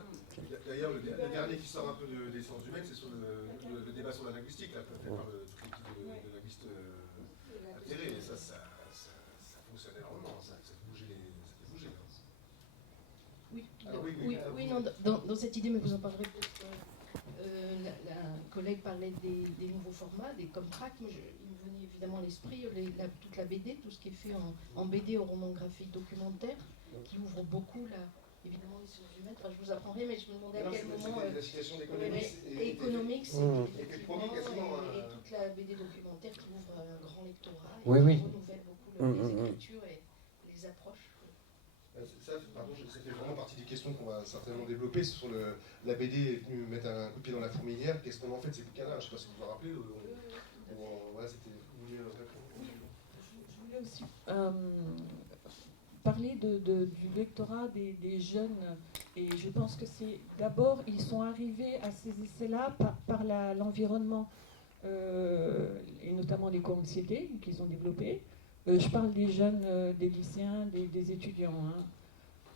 D'ailleurs, le dernier qui sort un peu des sciences humaines, c'est sur le débat sur la linguistique, là, fait par toute l'équipe de linguistes atterrés. Et ça fonctionne énormément, ça fait bouger les. Oui, Alors, oui, non, dans cette idée, mais vous en parlerez peut-être. La collègue parlait des nouveaux formats, des comtracts. Moi, il me venait évidemment à l'esprit toute la BD, tout ce qui est fait en BD, au roman graphique documentaire, qui ouvre beaucoup évidemment les sciences humaines. Enfin, je vous apprends rien, mais je me demandais à quel moment. La situation économique, effectivement, et toute la BD documentaire qui ouvre un grand lectorat et Oui, qui oui. renouvelle beaucoup les écritures et les approches. Ça, pardon, ça fait vraiment partie des questions qu'on va certainement développer. Sur la BD est venue mettre un coup de pied dans la fourmilière. Qu'est-ce qu'on en fait de ces bouquins-là? Je ne sais pas si vous vous en rappelez. Voilà, c'était mieux. Je voulais aussi parler du lectorat des jeunes. Et je pense que c'est d'abord, ils sont arrivés à ces essais-là par l'environnement, et notamment l'éco-anxiété qu'ils ont développé. Je parle des jeunes, des lycéens, des étudiants. Hein.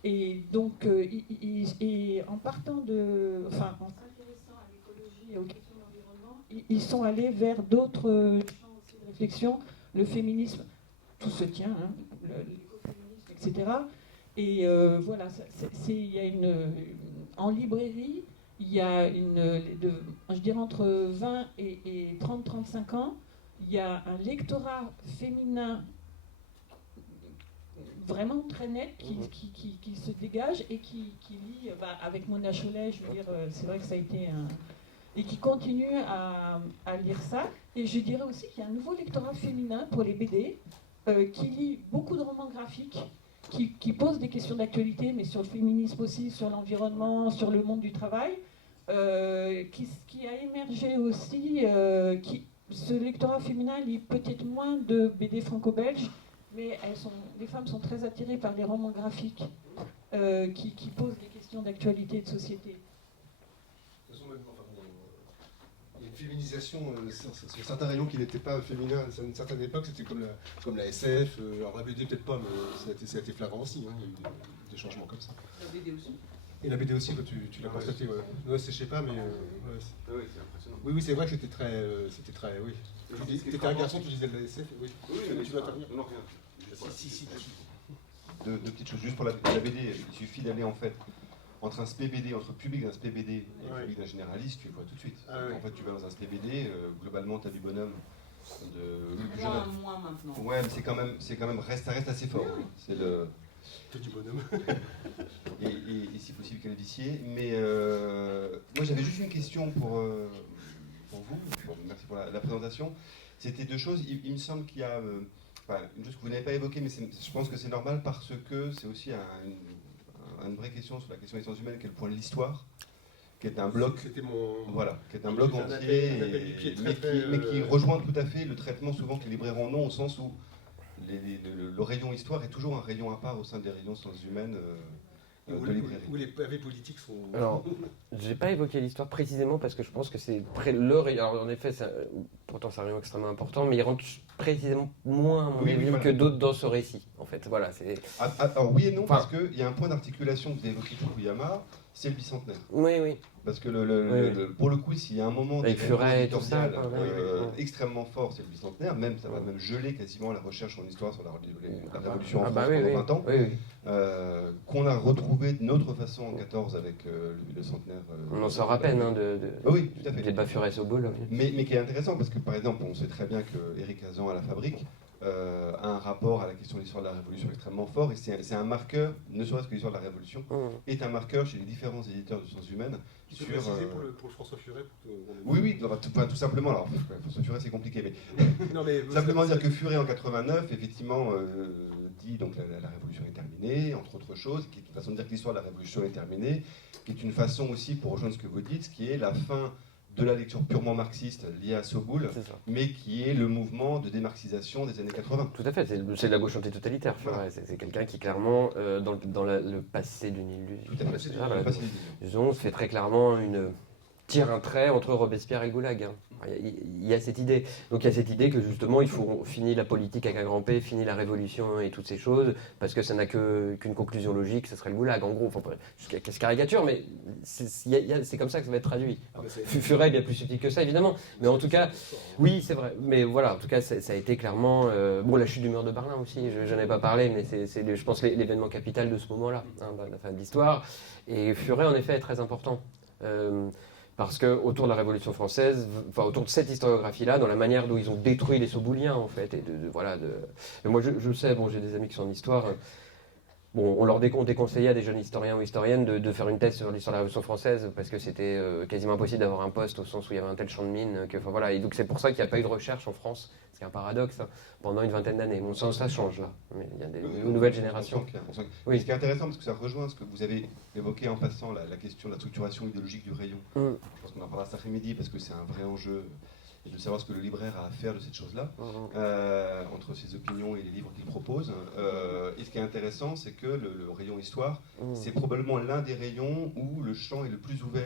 Et donc, en partant en s'intéressant à l'écologie et aux questions d'environnement, ils sont allés vers d'autres champs aussi de réflexion, le féminisme, tout se tient, hein, l'écoféminisme, etc. Et voilà, il y a en librairie, il y a je dirais entre 20 et 30-35 ans, il y a un lectorat féminin vraiment très net qui se dégage et qui lit avec Mona Chollet, je veux dire, c'est vrai que ça a été et qui continue à lire ça. Et je dirais aussi qu'il y a un nouveau lectorat féminin pour les BD qui lit beaucoup de romans graphiques, qui pose des questions d'actualité, mais sur le féminisme aussi, sur l'environnement, sur le monde du travail, qui a émergé aussi, ce lectorat féminin lit peut-être moins de BD franco-belges, mais les femmes sont très attirées par les romans graphiques qui posent des questions d'actualité et de société. De toute façon, il y a une féminisation sur certains rayons qui n'étaient pas féminins à une certaine époque, c'était comme la SF, alors la BD peut-être pas, mais ça a été flagrant aussi, hein, il y a eu des changements comme ça. La BD aussi. Et la BD aussi, tu l'as constaté, ouais. Ouais, je sais pas, mais... Oui, c'est impressionnant. Oui, c'est vrai que c'était très... oui. Tu étais un garçon, tu disais de la SF, oui. Oui, mais tu dois intervenir. Non, rien. Si. Deux petites choses. Juste pour la BD, il suffit d'aller en fait entre un SPBD, entre le public d'un SPBD et le public d'un généraliste, tu le vois tout de suite. En fait, tu vas dans un SPBD, globalement, tu as du bonhomme. Moins maintenant. Ouais, mais c'est quand même ça reste assez fort. C'est le. Du bonhomme. et si possible canadicier. Mais moi, j'avais juste une question pour vous. Bon, merci pour la présentation. C'était deux choses. Il me semble qu'il y a. Une chose que vous n'avez pas évoquée, mais je pense que c'est normal parce que c'est aussi une vraie question sur la question des sciences humaines, qui est le point de l'histoire, qui est un bloc, qui est un bloc entier, mais qui rejoint tout à fait le traitement souvent que les libraires en ont, au sens où le rayon histoire est toujours un rayon à part au sein des rayons sciences humaines, de librairie. Où les pavés politiques sont... Alors, j'ai pas évoqué l'histoire précisément parce que je pense que c'est alors en effet, pourtant c'est un rayon extrêmement important, mais il rentre précisément moins à mon avis voilà. que d'autres dans ce récit. En fait, voilà, c'est. Alors oui et non, Enfin, parce qu'il y a un point d'articulation que vous avez évoqué Fukuyama, c'est le bicentenaire. Oui, oui. Parce que Oui. pour le coup, s'il y a un moment Avec Furet et tout ça, éditorial, oui. extrêmement fort, c'est le bicentenaire. Même ça va même geler quasiment la recherche en histoire sur la Révolution en Ah France bah oui, pendant oui. 20 ans. Oui, oui. Qu'on a retrouvé d'une autre façon en 14 avec le centenaire. On en sort à peine Oui, tout à fait. des Bafurès au bol. Mais qui est intéressant parce que par exemple, on sait très bien que Éric Hazan à la Fabrique a un rapport à la question de l'histoire de la Révolution extrêmement fort et c'est un marqueur, ne serait-ce que l'histoire de la Révolution, est un marqueur chez les différents éditeurs de sciences humaines. Tu peux préciser pour le François Furet Oui, tout simplement. Alors, François Furet, c'est compliqué, mais, non, mais simplement dire que Furet en 89, effectivement, dit donc la Révolution est terminée, entre autres choses, qui est une façon de dire que l'histoire de la Révolution est terminée, qui est une façon aussi, pour rejoindre ce que vous dites, qui est la fin de la lecture purement marxiste liée à Soboul, mais qui est le mouvement de démarxisation des années 80. Tout à fait, c'est de la gauche antitotalitaire. Voilà. C'est quelqu'un qui clairement, dans le passé d'une illusion, Tout à fait, disons, fait très clairement tire un trait entre Robespierre et le Goulag. Il y a cette idée. Donc il y a cette idée que justement il faut finir la politique avec un grand P, finir la révolution et toutes ces choses, parce que ça n'a qu'une conclusion logique, ce serait le Goulag en gros. Enfin, jusqu'à ce caricature, mais c'est comme ça que ça va être traduit. Furet est bien plus subtil que ça évidemment, mais en tout cas, oui c'est vrai. Mais voilà, en tout cas ça a été clairement... bon, la chute du mur de Berlin aussi, je n'en ai pas parlé, mais c'est je pense l'événement capital de ce moment-là, de la fin de l'histoire. Et Furet en effet est très important. Parce que autour de la Révolution française, enfin autour de cette historiographie-là, dans la manière dont ils ont détruit les Sobouliens en fait, et Et moi je sais, bon j'ai des amis qui sont en histoire, bon on leur déconseillait à des jeunes historiens ou historiennes de faire une thèse sur l'histoire de la Révolution française parce que c'était quasiment impossible d'avoir un poste au sens où il y avait un tel champ de mine que, enfin voilà, et donc c'est pour ça qu'il n'y a pas eu de recherche en France, ce qui est un paradoxe, hein, pendant une vingtaine d'années. Bon ça change là, mais il y a des nouvelles générations. Oui. Ce qui est intéressant parce que ça rejoint ce que vous avez évoqué en passant, la question de la structuration idéologique du rayon. Je pense qu'on en parlera cet après-midi parce que c'est un vrai enjeu et de savoir ce que le libraire a à faire de cette chose-là, entre ses opinions et les livres qu'il propose. Et ce qui est intéressant, c'est que le rayon histoire, c'est probablement l'un des rayons où le champ est le plus ouvert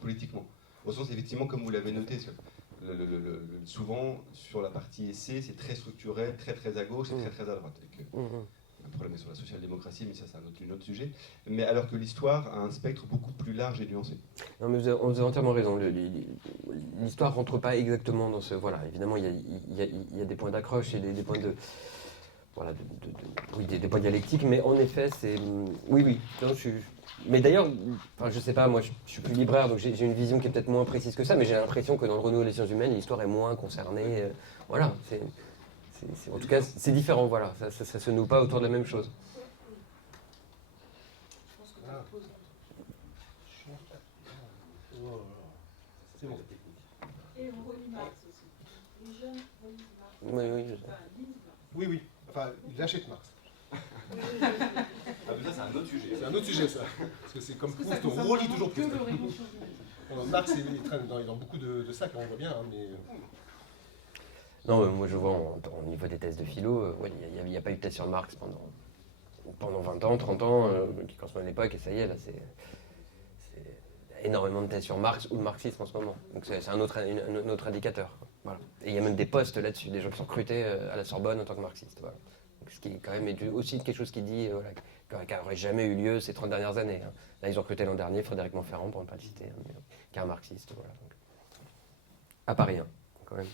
politiquement. Au sens, effectivement, comme vous l'avez noté, souvent, sur la partie essai, c'est très structuré, très à gauche et très à droite. Le problème est sur la social-démocratie, mais ça c'est un autre sujet. Mais alors que l'histoire a un spectre beaucoup plus large et nuancé. Non, mais vous avez entièrement raison. L'histoire ne rentre pas exactement dans ce... Voilà, évidemment, il y a des points d'accroche et des points de... Voilà, des points dialectiques, mais en effet, c'est... Oui. Non, mais d'ailleurs, enfin, je sais pas, moi je suis plus libraire, donc j'ai une vision qui est peut-être moins précise que ça, mais j'ai l'impression que dans le renouveau des sciences humaines, l'histoire est moins concernée. Voilà, en tout cas, c'est différent, voilà, ça se noue pas autour de la même chose. C'est bon. Et on relit Marx aussi. Les jeunes relisent Marx. Oui, je sais. Oui. Enfin, il achète Marx. mais ça, c'est un autre sujet. C'est un autre sujet, ça. Parce que c'est comme Proust, on relit toujours Proust. Marx, il traîne dans beaucoup de sacs, on voit bien, hein, mais... Non, moi je vois au niveau des thèses de philo, il n'y a pas eu de thèse sur Marx pendant 20 ans, 30 ans, qui correspond à l'époque, et ça y est, là c'est énormément de thèses sur Marx ou le marxisme en ce moment. Donc c'est un autre indicateur. Voilà. Et il y a même des postes là-dessus, des gens qui sont recrutés à la Sorbonne en tant que marxistes. Voilà. Donc, ce qui est quand même aussi quelque chose qui dit, qui n'aurait jamais eu lieu ces 30 dernières années. Hein. Là, ils ont recruté l'an dernier Frédéric Montferrand, pour ne pas le citer, hein, qui est un marxiste. Voilà. Donc, à Paris, hein, quand même.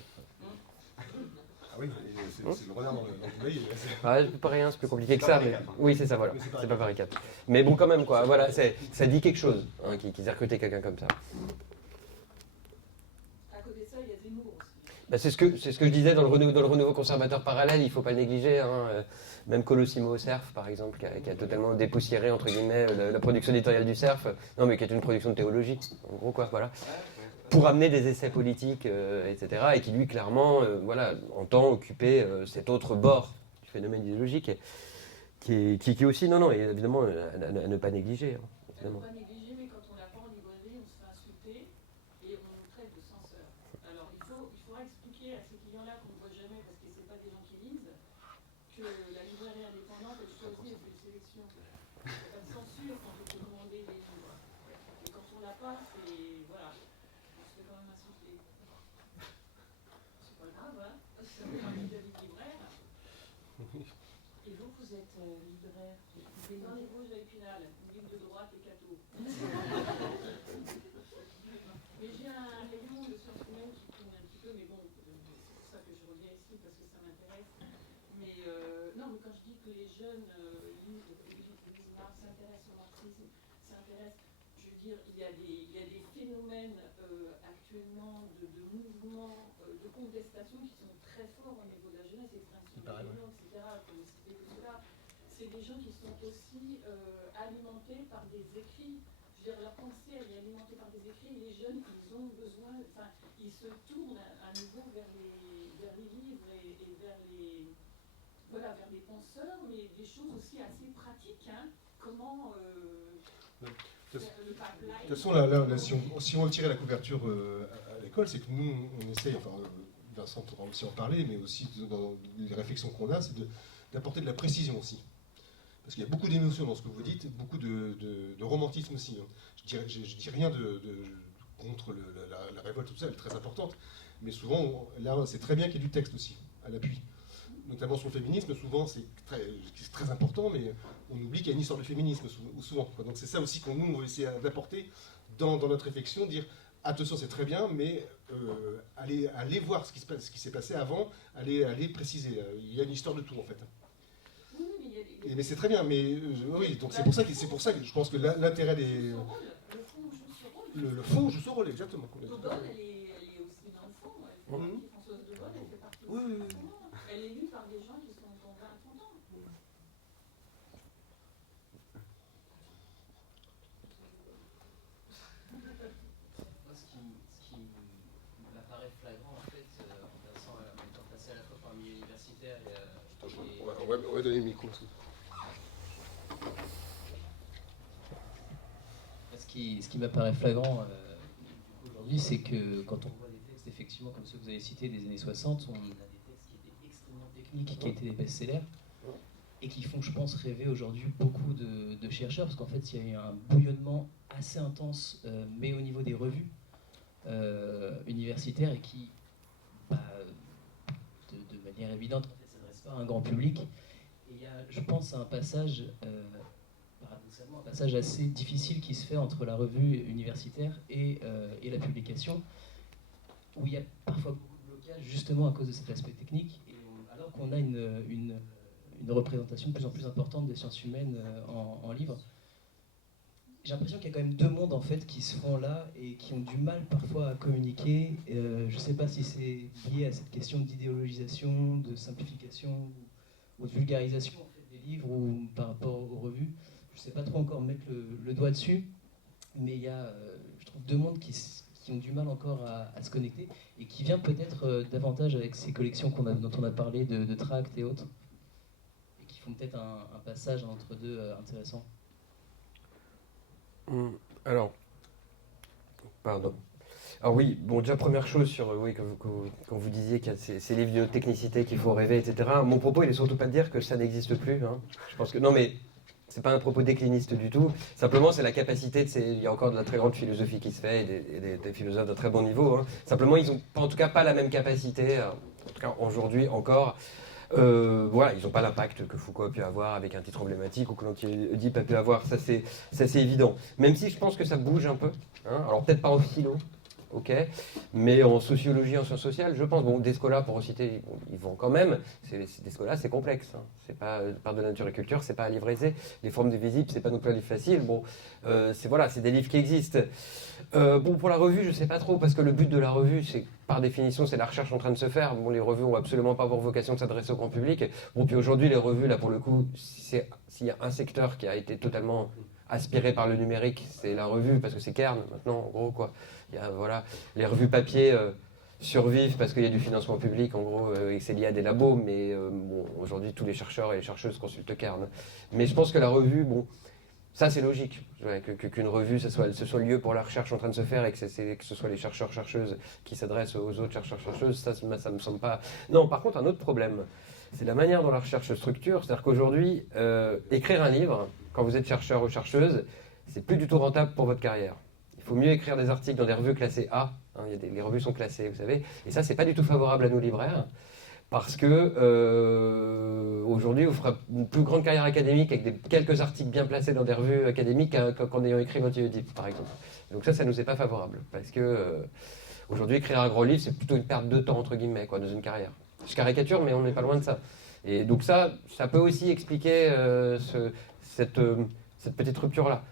Ah oui, c'est le renard dans le pays. C'est pas rien, c'est plus compliqué que ça. Mais... Oui, c'est ça, voilà. C'est pas Paris 4. Mais bon, quand même, quoi. Voilà, ça dit quelque chose, hein, qu'ils aient recruté quelqu'un comme ça. À côté de ça, il y a Zemmour aussi. Bah, c'est ce que je disais dans le renouveau conservateur parallèle, il ne faut pas le négliger. Hein. Même Colosimo au Cerf, par exemple, qui a totalement dépoussiéré, entre guillemets, la production éditoriale du Cerf. Non, mais qui est une production de théologie, en gros, quoi, voilà. Pour amener des essais politiques, etc. Et qui, lui, clairement, entend occuper cet autre bord du phénomène idéologique, qui est aussi, et évidemment, à ne pas négliger. Hein, évidemment. À ne pas négliger, mais quand on l'a pas en librairie, on se fait insulter et on nous traite de censeurs. Alors, il faudra expliquer à ces clients-là qu'on ne voit jamais parce que ce n'est pas des gens qui lisent, que la librairie indépendante, elle choisit et fait une sélection. Il n'y a pas de censure quand pas, c'est. Voilà. Je fais quand même insulter. C'est pas grave, hein. C'est un ami de libraire. Et vous, vous êtes libraire. Mais dans les Vosges à Épinal, ligne de droite et cateau. Mais j'ai un rayon de sciences humaines qui tourne un petit peu, mais bon, c'est pour ça que je reviens ici, parce que ça m'intéresse. Mais non, mais quand je dis que les jeunes lisent Marx, s'intéressent au marxisme, s'intéressent, je veux dire, il y a des phénomènes actuellement de mouvements, de contestation qui sont très forts au niveau de la jeunesse, extinction de l'Union, etc., comme citer tout cela. C'est des gens qui sont aussi alimentés par des écrits. Je veux dire, leur pensée, elle est alimentée par des écrits. Les jeunes, ils ont besoin, enfin, ils se tournent à nouveau vers les livres et vers les, voilà, vers des penseurs, mais des choses aussi assez pratiques. Hein. Comment faire le pipeline. De toute façon, là, si on veut tirer la couverture à l'école, c'est que nous, on essaye, enfin, Vincent pourra aussi en parler, mais aussi dans les réflexions qu'on a, c'est d'apporter de la précision aussi. Parce qu'il y a beaucoup d'émotions dans ce que vous dites, beaucoup de romantisme aussi. Hein. Je dis rien contre la révolte, tout ça, elle est très importante. Mais souvent, là, c'est très bien qu'il y ait du texte aussi, à l'appui. Notamment sur le féminisme, souvent, c'est très important, mais on oublie qu'il y a une histoire de féminisme, souvent. Donc c'est ça aussi qu'on nous, on veut essayer d'apporter dans notre réflexion, dire attention, c'est très bien, mais allez voir ce qui s'est passé avant, allez préciser. Il y a une histoire de tout, en fait. Mais c'est très bien, mais oui, donc c'est pour ça que je pense que l'intérêt des... Le fond joue son rôle, exactement. De Gaulle, elle est aussi dans le fond. Françoise de Gaulle, elle fait partie aussi du fond. Elle est lue par des gens qui sont en 20-30 ans. Moi, ce qui m'apparaît flagrant, en fait, en étant passé à la fois par un milieu universitaire On va donner le micro aussi. Ce qui m'apparaît flagrant aujourd'hui, c'est que quand on voit des textes, effectivement, comme ceux que vous avez cités des années 60, on a des textes qui étaient extrêmement techniques, qui étaient des best-sellers, et qui font, je pense, rêver aujourd'hui beaucoup de chercheurs, parce qu'en fait, il y a eu un bouillonnement assez intense, mais au niveau des revues universitaires, et qui, de manière évidente, en fait, s'adresse pas à un grand public. Et il y a, je pense, un passage... paradoxalement, un passage assez difficile qui se fait entre la revue universitaire et la publication, où il y a parfois beaucoup de blocages justement à cause de cet aspect technique, alors qu'on a une représentation de plus en plus importante des sciences humaines en livre. J'ai l'impression qu'il y a quand même deux mondes en fait qui se font là et qui ont du mal parfois à communiquer. Je ne sais pas si c'est lié à cette question d'idéologisation, de simplification ou de vulgarisation en fait, des livres ou par rapport aux revues. Je ne sais pas trop encore mettre le doigt dessus, mais il y a, je trouve, deux mondes qui ont du mal encore à se connecter et qui vient peut-être davantage avec ces collections dont on a parlé de tracts et autres, et qui font peut-être un passage entre deux intéressant. Alors, pardon. Alors oui, bon, déjà première chose sur, oui, quand vous disiez qu'il y a ces livres de technicité qu'il faut rêver, etc. Mon propos, il est surtout pas de dire que ça n'existe plus. Hein. Je pense que non, mais c'est pas un propos décliniste du tout. Simplement, c'est la capacité il y a encore de la très grande philosophie qui se fait et des philosophes d'un très bon niveau. Hein. Simplement, ils ont en tout cas pas la même capacité, en tout cas aujourd'hui encore. Voilà, ils n'ont pas l'impact que Foucault a pu avoir avec un titre emblématique ou que l'Oedipe a pu avoir, ça c'est évident. Même si je pense que ça bouge un peu, hein. Alors peut-être pas en philo, ok, mais en sociologie, en sciences sociales, je pense. Bon, Descola, pour citer, ils vont quand même. Descola, c'est complexe. Hein. C'est pas par de la nature et culture, c'est pas un livre aisé. Les formes des visibles, c'est pas non plus un livre facile. Bon, c'est des livres qui existent. Bon, pour la revue, je sais pas trop, parce que le but de la revue, c'est par définition, c'est la recherche en train de se faire. Bon, les revues ont absolument pas pour vocation de s'adresser au grand public. Bon, puis aujourd'hui, les revues, là, pour le coup, s'il y a un secteur qui a été totalement aspiré par le numérique, c'est la revue, parce que c'est Kern, maintenant, en gros, quoi. Il y a, voilà, les revues papier survivent parce qu'il y a du financement public, en gros, et que c'est lié à des labos, mais bon, aujourd'hui, tous les chercheurs et les chercheuses consultent Kern. Mais je pense que la revue, bon, ça c'est logique, qu'une revue, ce soit le lieu pour la recherche en train de se faire et que ce soit les chercheurs-chercheuses qui s'adressent aux autres chercheurs-chercheuses, ça me semble pas... Non, par contre, un autre problème, c'est la manière dont la recherche se structure. C'est-à-dire qu'aujourd'hui, écrire un livre, quand vous êtes chercheur ou chercheuse, c'est plus du tout rentable pour votre carrière. Il Il faut mieux écrire des articles dans des revues classées A. Hein, les revues sont classées, vous savez. Et ça, c'est pas du tout favorable à nos libraires. Parce que aujourd'hui, vous ferez une plus grande carrière académique avec quelques articles bien placés dans des revues académiques qu'en ayant écrit votre Oedipe, par exemple. Donc ça nous est pas favorable. Parce que aujourd'hui, écrire un gros livre, c'est plutôt une perte de temps, entre guillemets, quoi, dans une carrière. Je caricature, mais on n'est pas loin de ça. Et donc ça peut aussi expliquer cette petite rupture-là.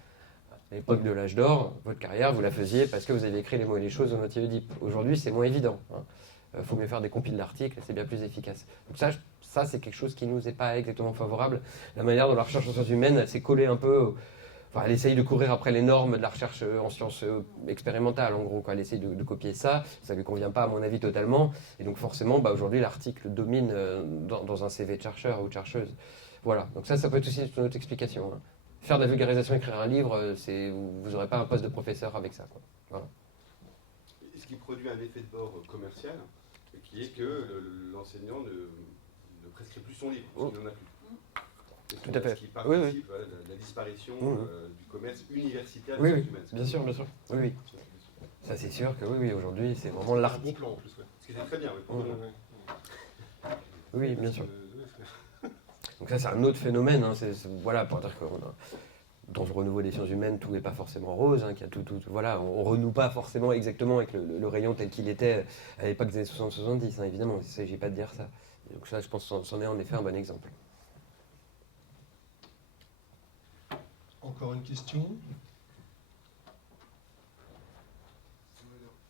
À l'époque de l'âge d'or, votre carrière, vous la faisiez parce que vous avez écrit les mots et les choses dans votre Oedipe. Aujourd'hui, c'est moins évident. Il faut mieux faire des compiles d'articles, c'est bien plus efficace. Donc ça c'est quelque chose qui ne nous est pas exactement favorable. La manière dont la recherche en sciences humaines, elle s'est collée un peu... Enfin, elle essaye de courir après les normes de la recherche en sciences expérimentales, en gros. Quoi. Elle essaye de copier ça. Ça ne lui convient pas, à mon avis, totalement. Et donc forcément, aujourd'hui, l'article domine dans un CV de chercheur ou de chercheuse. Voilà. Donc ça peut être aussi une autre explication. Hein. Faire de la vulgarisation, écrire un livre, vous n'aurez pas un poste de professeur avec ça. Quoi. Voilà. Ce qui produit un effet de bord commercial, qui est que l'enseignant ne prescrit plus son livre, parce qu'il n'en a plus. Tout à fait. Ce qui participe à la disparition du commerce universitaire des sciences humaines. Bien sûr, bien sûr. Oui. Ça c'est sûr que oui, aujourd'hui c'est vraiment l'article. Bon plan en plus, ouais. Ce qui est très bien, oui. Oui, bien sûr. Donc ça c'est un autre phénomène, hein. Voilà, pour dire que dans le renouveau des sciences humaines, tout n'est pas forcément rose, hein, qu'il y a voilà, on renoue pas forcément exactement avec le rayon tel qu'il était à l'époque des années 60-70, hein, évidemment, il ne s'agit pas de dire ça. Et donc ça, je pense que c'en est en effet un bon exemple. Encore une question? Sur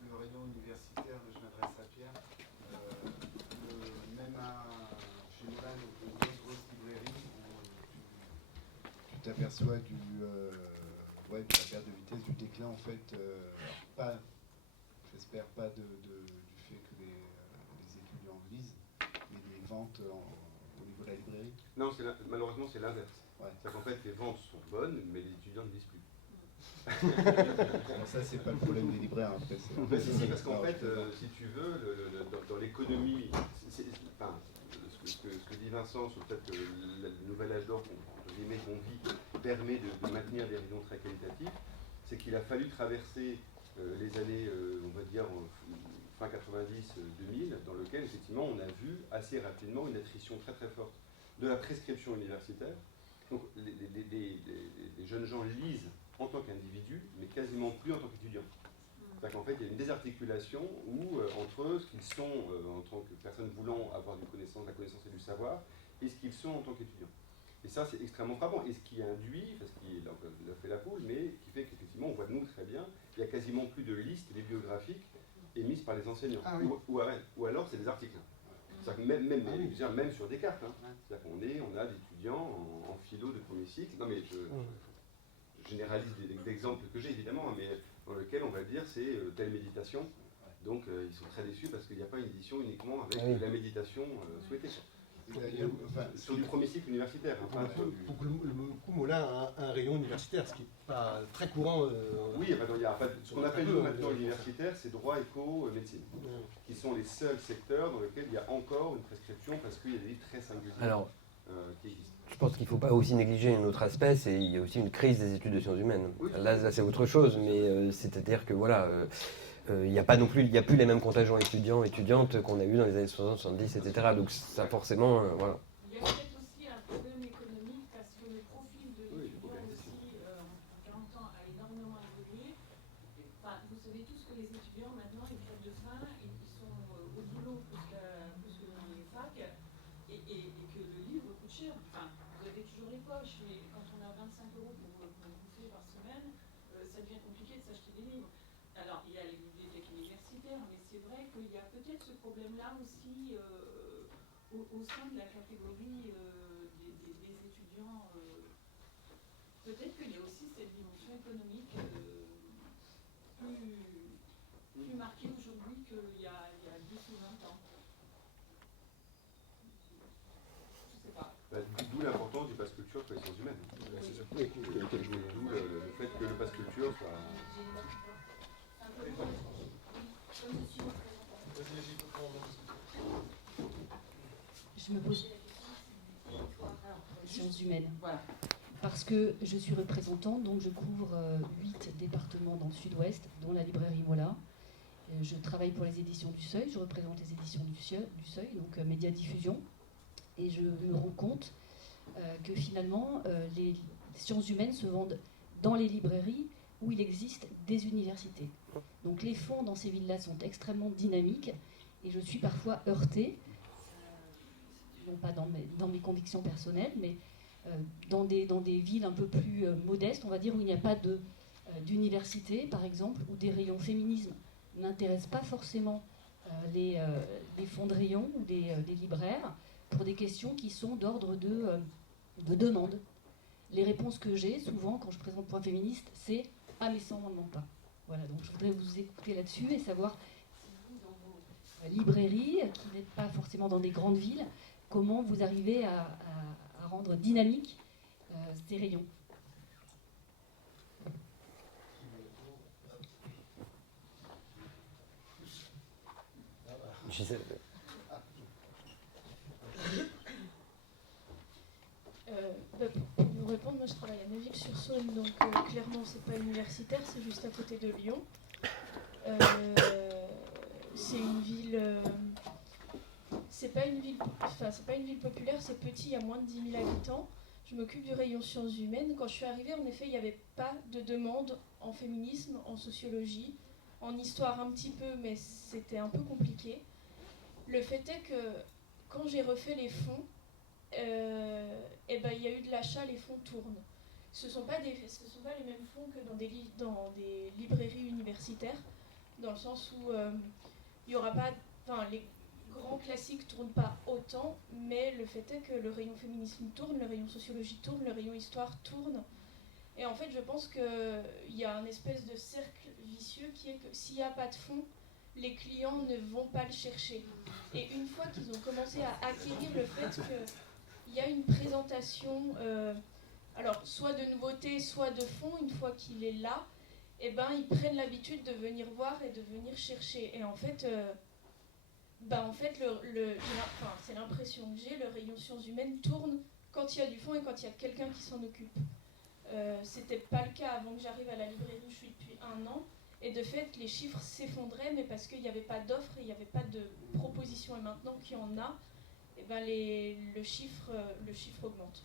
le rayon universitaire, je m'adresse à Pierre. Même chez Nolan, ou une grosse librairie, tu t'aperçois de la perte de vitesse, du déclin en fait, j'espère pas du fait que les étudiants lisent, mais des ventes au niveau de la librairie. Non, malheureusement c'est l'inverse. Ouais. C'est-à-dire qu'en fait les ventes sont bonnes, mais les étudiants ne lisent plus. Bon, ça c'est pas le problème des libraires après. Si, parce qu'en fait, si tu veux, dans l'économie, ce que dit Vincent sur peut-être le nouvel âge d'or qu'on vit permet de maintenir des rayons très qualitatifs, c'est qu'il a fallu traverser les années, on va dire, fin 90-2000, dans lequel effectivement on a vu assez rapidement une attrition très très forte de la prescription universitaire. Donc les jeunes gens lisent en tant qu'individus, mais quasiment plus en tant qu'étudiants. C'est-à-dire qu'en fait, il y a une désarticulation entre ce qu'ils sont en tant que personnes voulant avoir de la connaissance et du savoir, et ce qu'ils sont en tant qu'étudiants. Et ça, c'est extrêmement frappant. Et ce qui induit, parce qu'il a fait la poule, mais qui fait qu'effectivement, on voit de nous très bien, il n'y a quasiment plus de listes bibliographiques émises par les enseignants. Ah oui. Ou alors, c'est des articles. C'est-à-dire que même sur Descartes, c'est-à-dire qu'on a des étudiants en philo de premier cycle. Non, mais je généralise des exemples que j'ai évidemment, mais dans lesquels on va dire c'est telle méditation. Donc ils sont très déçus parce qu'il n'y a pas une édition uniquement avec la méditation souhaitée. Sur du premier cycle universitaire. Pour que le coup, Molin a un rayon universitaire, ce qui n'est pas très courant. Oui, ce qu'on appelle maintenant l'universitaire, c'est droit, éco, médecine, qui sont les seuls secteurs dans lesquels il y a encore une prescription parce qu'il y a des livres très singuliers qui existent. Je pense qu'il ne faut pas aussi négliger un autre aspect, c'est qu'il y a aussi une crise des études de sciences humaines. Oui. Là c'est autre chose, mais c'est-à-dire que voilà, il n'y a pas non plus, il n'y a plus les mêmes contingents étudiants, étudiantes qu'on a eu dans les années 60, 70, etc. Donc ça forcément, voilà. Il y a peut-être aussi un problème économique parce que le profil de l'étudiant aussi, en 40 ans, a énormément évolué. Enfin, vous savez tous que les étudiants maintenant, ils crèvent de faim, ils sont au boulot plus que dans les facs, et que le livre coûte cher. Enfin, vous avez toujours les poches, mais quand on a 25 € pour bouffer par semaine, ça devient compliqué de s'acheter des livres. Alors, il y a les bibliothèques universitaires, mais c'est vrai qu'il y a peut-être ce problème-là aussi au sein de la catégorie des étudiants. Peut-être qu'il y a aussi cette dimension économique plus marquée aujourd'hui qu'il y a 10 ou 20 ans. Je sais pas. D'où l'importance du pass culture pour les sciences humaines. D'où le fait que le pass culture soit... Je me posais la question du territoire pour les sciences humaines. Voilà. Parce parce que je suis représentante, donc je couvre 8 départements dans le sud-ouest, dont la librairie Mola. Je travaille pour les éditions du Seuil, je représente les éditions du Seuil, donc Média Diffusion, et je me rends compte que finalement, les sciences humaines se vendent dans les librairies où il existe des universités. Donc les fonds dans ces villes-là sont extrêmement dynamiques, et je suis parfois heurtée, non pas dans mes convictions personnelles, mais dans des villes un peu plus modestes, on va dire, où il n'y a pas d'université, par exemple, où des rayons féminisme n'intéressent pas forcément les fonds de rayons ou des libraires, pour des questions qui sont d'ordre de demande. Les réponses que j'ai, souvent, quand je présente Point Féministe, c'est « Ah, mais ça, on n'en demande pas ». Voilà, donc je voudrais vous écouter là-dessus et savoir, si vous, dans vos librairies, qui n'êtes pas forcément dans des grandes villes, comment vous arrivez à rendre dynamique ces rayons. Pour vous répondre, moi je travaille à Neuville-sur-Saône, donc clairement c'est pas universitaire, c'est juste à côté de Lyon. C'est une ville, c'est pas une ville populaire, c'est petit, il y a moins de 10 000 habitants. Je m'occupe du rayon sciences humaines. Quand je suis arrivée, en effet, il n'y avait pas de demande en féminisme, en sociologie, en histoire un petit peu, mais c'était un peu compliqué. Le fait est que quand j'ai refait les fonds, il y a eu de l'achat, les fonds tournent. Ce ne sont pas les mêmes fonds que dans des librairies universitaires, dans le sens où il n'y aura pas, les grands classiques ne tournent pas autant, mais le fait est que le rayon féminisme tourne, le rayon sociologie tourne, le rayon histoire tourne. Et en fait, je pense qu'il y a un espèce de cercle vicieux qui est que s'il n'y a pas de fonds, les clients ne vont pas le chercher. Et une fois qu'ils ont commencé à acquérir le fait qu'il y a une présentation, alors soit de nouveautés, soit de fond, une fois qu'il est là, ils prennent l'habitude de venir voir et de venir chercher. Et en fait, c'est l'impression que j'ai, le rayon sciences humaines tourne quand il y a du fond et quand il y a quelqu'un qui s'en occupe. C'était pas le cas avant que j'arrive à la librairie où je suis depuis 1 an. Et de fait, les chiffres s'effondraient, mais parce qu'il n'y avait pas d'offres et il n'y avait pas de propositions. Et maintenant qu'il y en a, le chiffre augmente.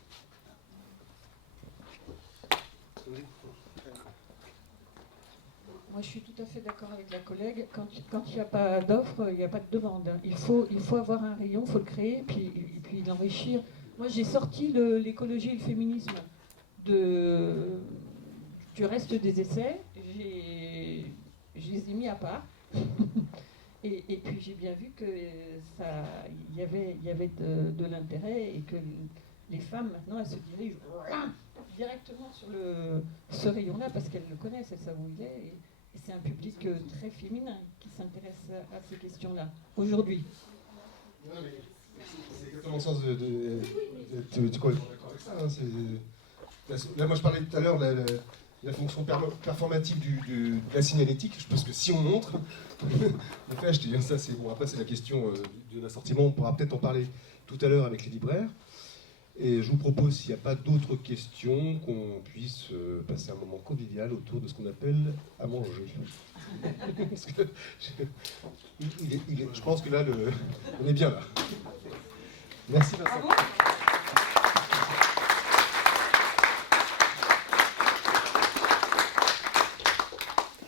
Moi, je suis tout à fait d'accord avec la collègue. Quand il n'y a pas d'offre, il n'y a pas de demande. Il faut avoir un rayon, il faut le créer, et puis l'enrichir. Moi, j'ai sorti l'écologie et le féminisme du reste des essais. Je les ai mis à part. et puis j'ai bien vu qu'il y avait de l'intérêt et que les femmes, maintenant, elles se dirigent directement sur ce rayon-là parce qu'elles le connaissent, elles savent où il est. Et c'est un public très féminin qui s'intéresse à ces questions-là, aujourd'hui. C'est exactement le sens du complètement d'accord avec ça. Hein, là, moi, je parlais tout à l'heure de la fonction performative de la signalétique. Je pense que si on montre, en fait, je te dis ça, bon, après c'est la question de l'assortiment, on pourra peut-être en parler tout à l'heure avec les libraires. Et je vous propose, s'il n'y a pas d'autres questions, qu'on puisse passer un moment convivial autour de ce qu'on appelle à manger. Parce que je pense que là, on est bien là. Merci Vincent.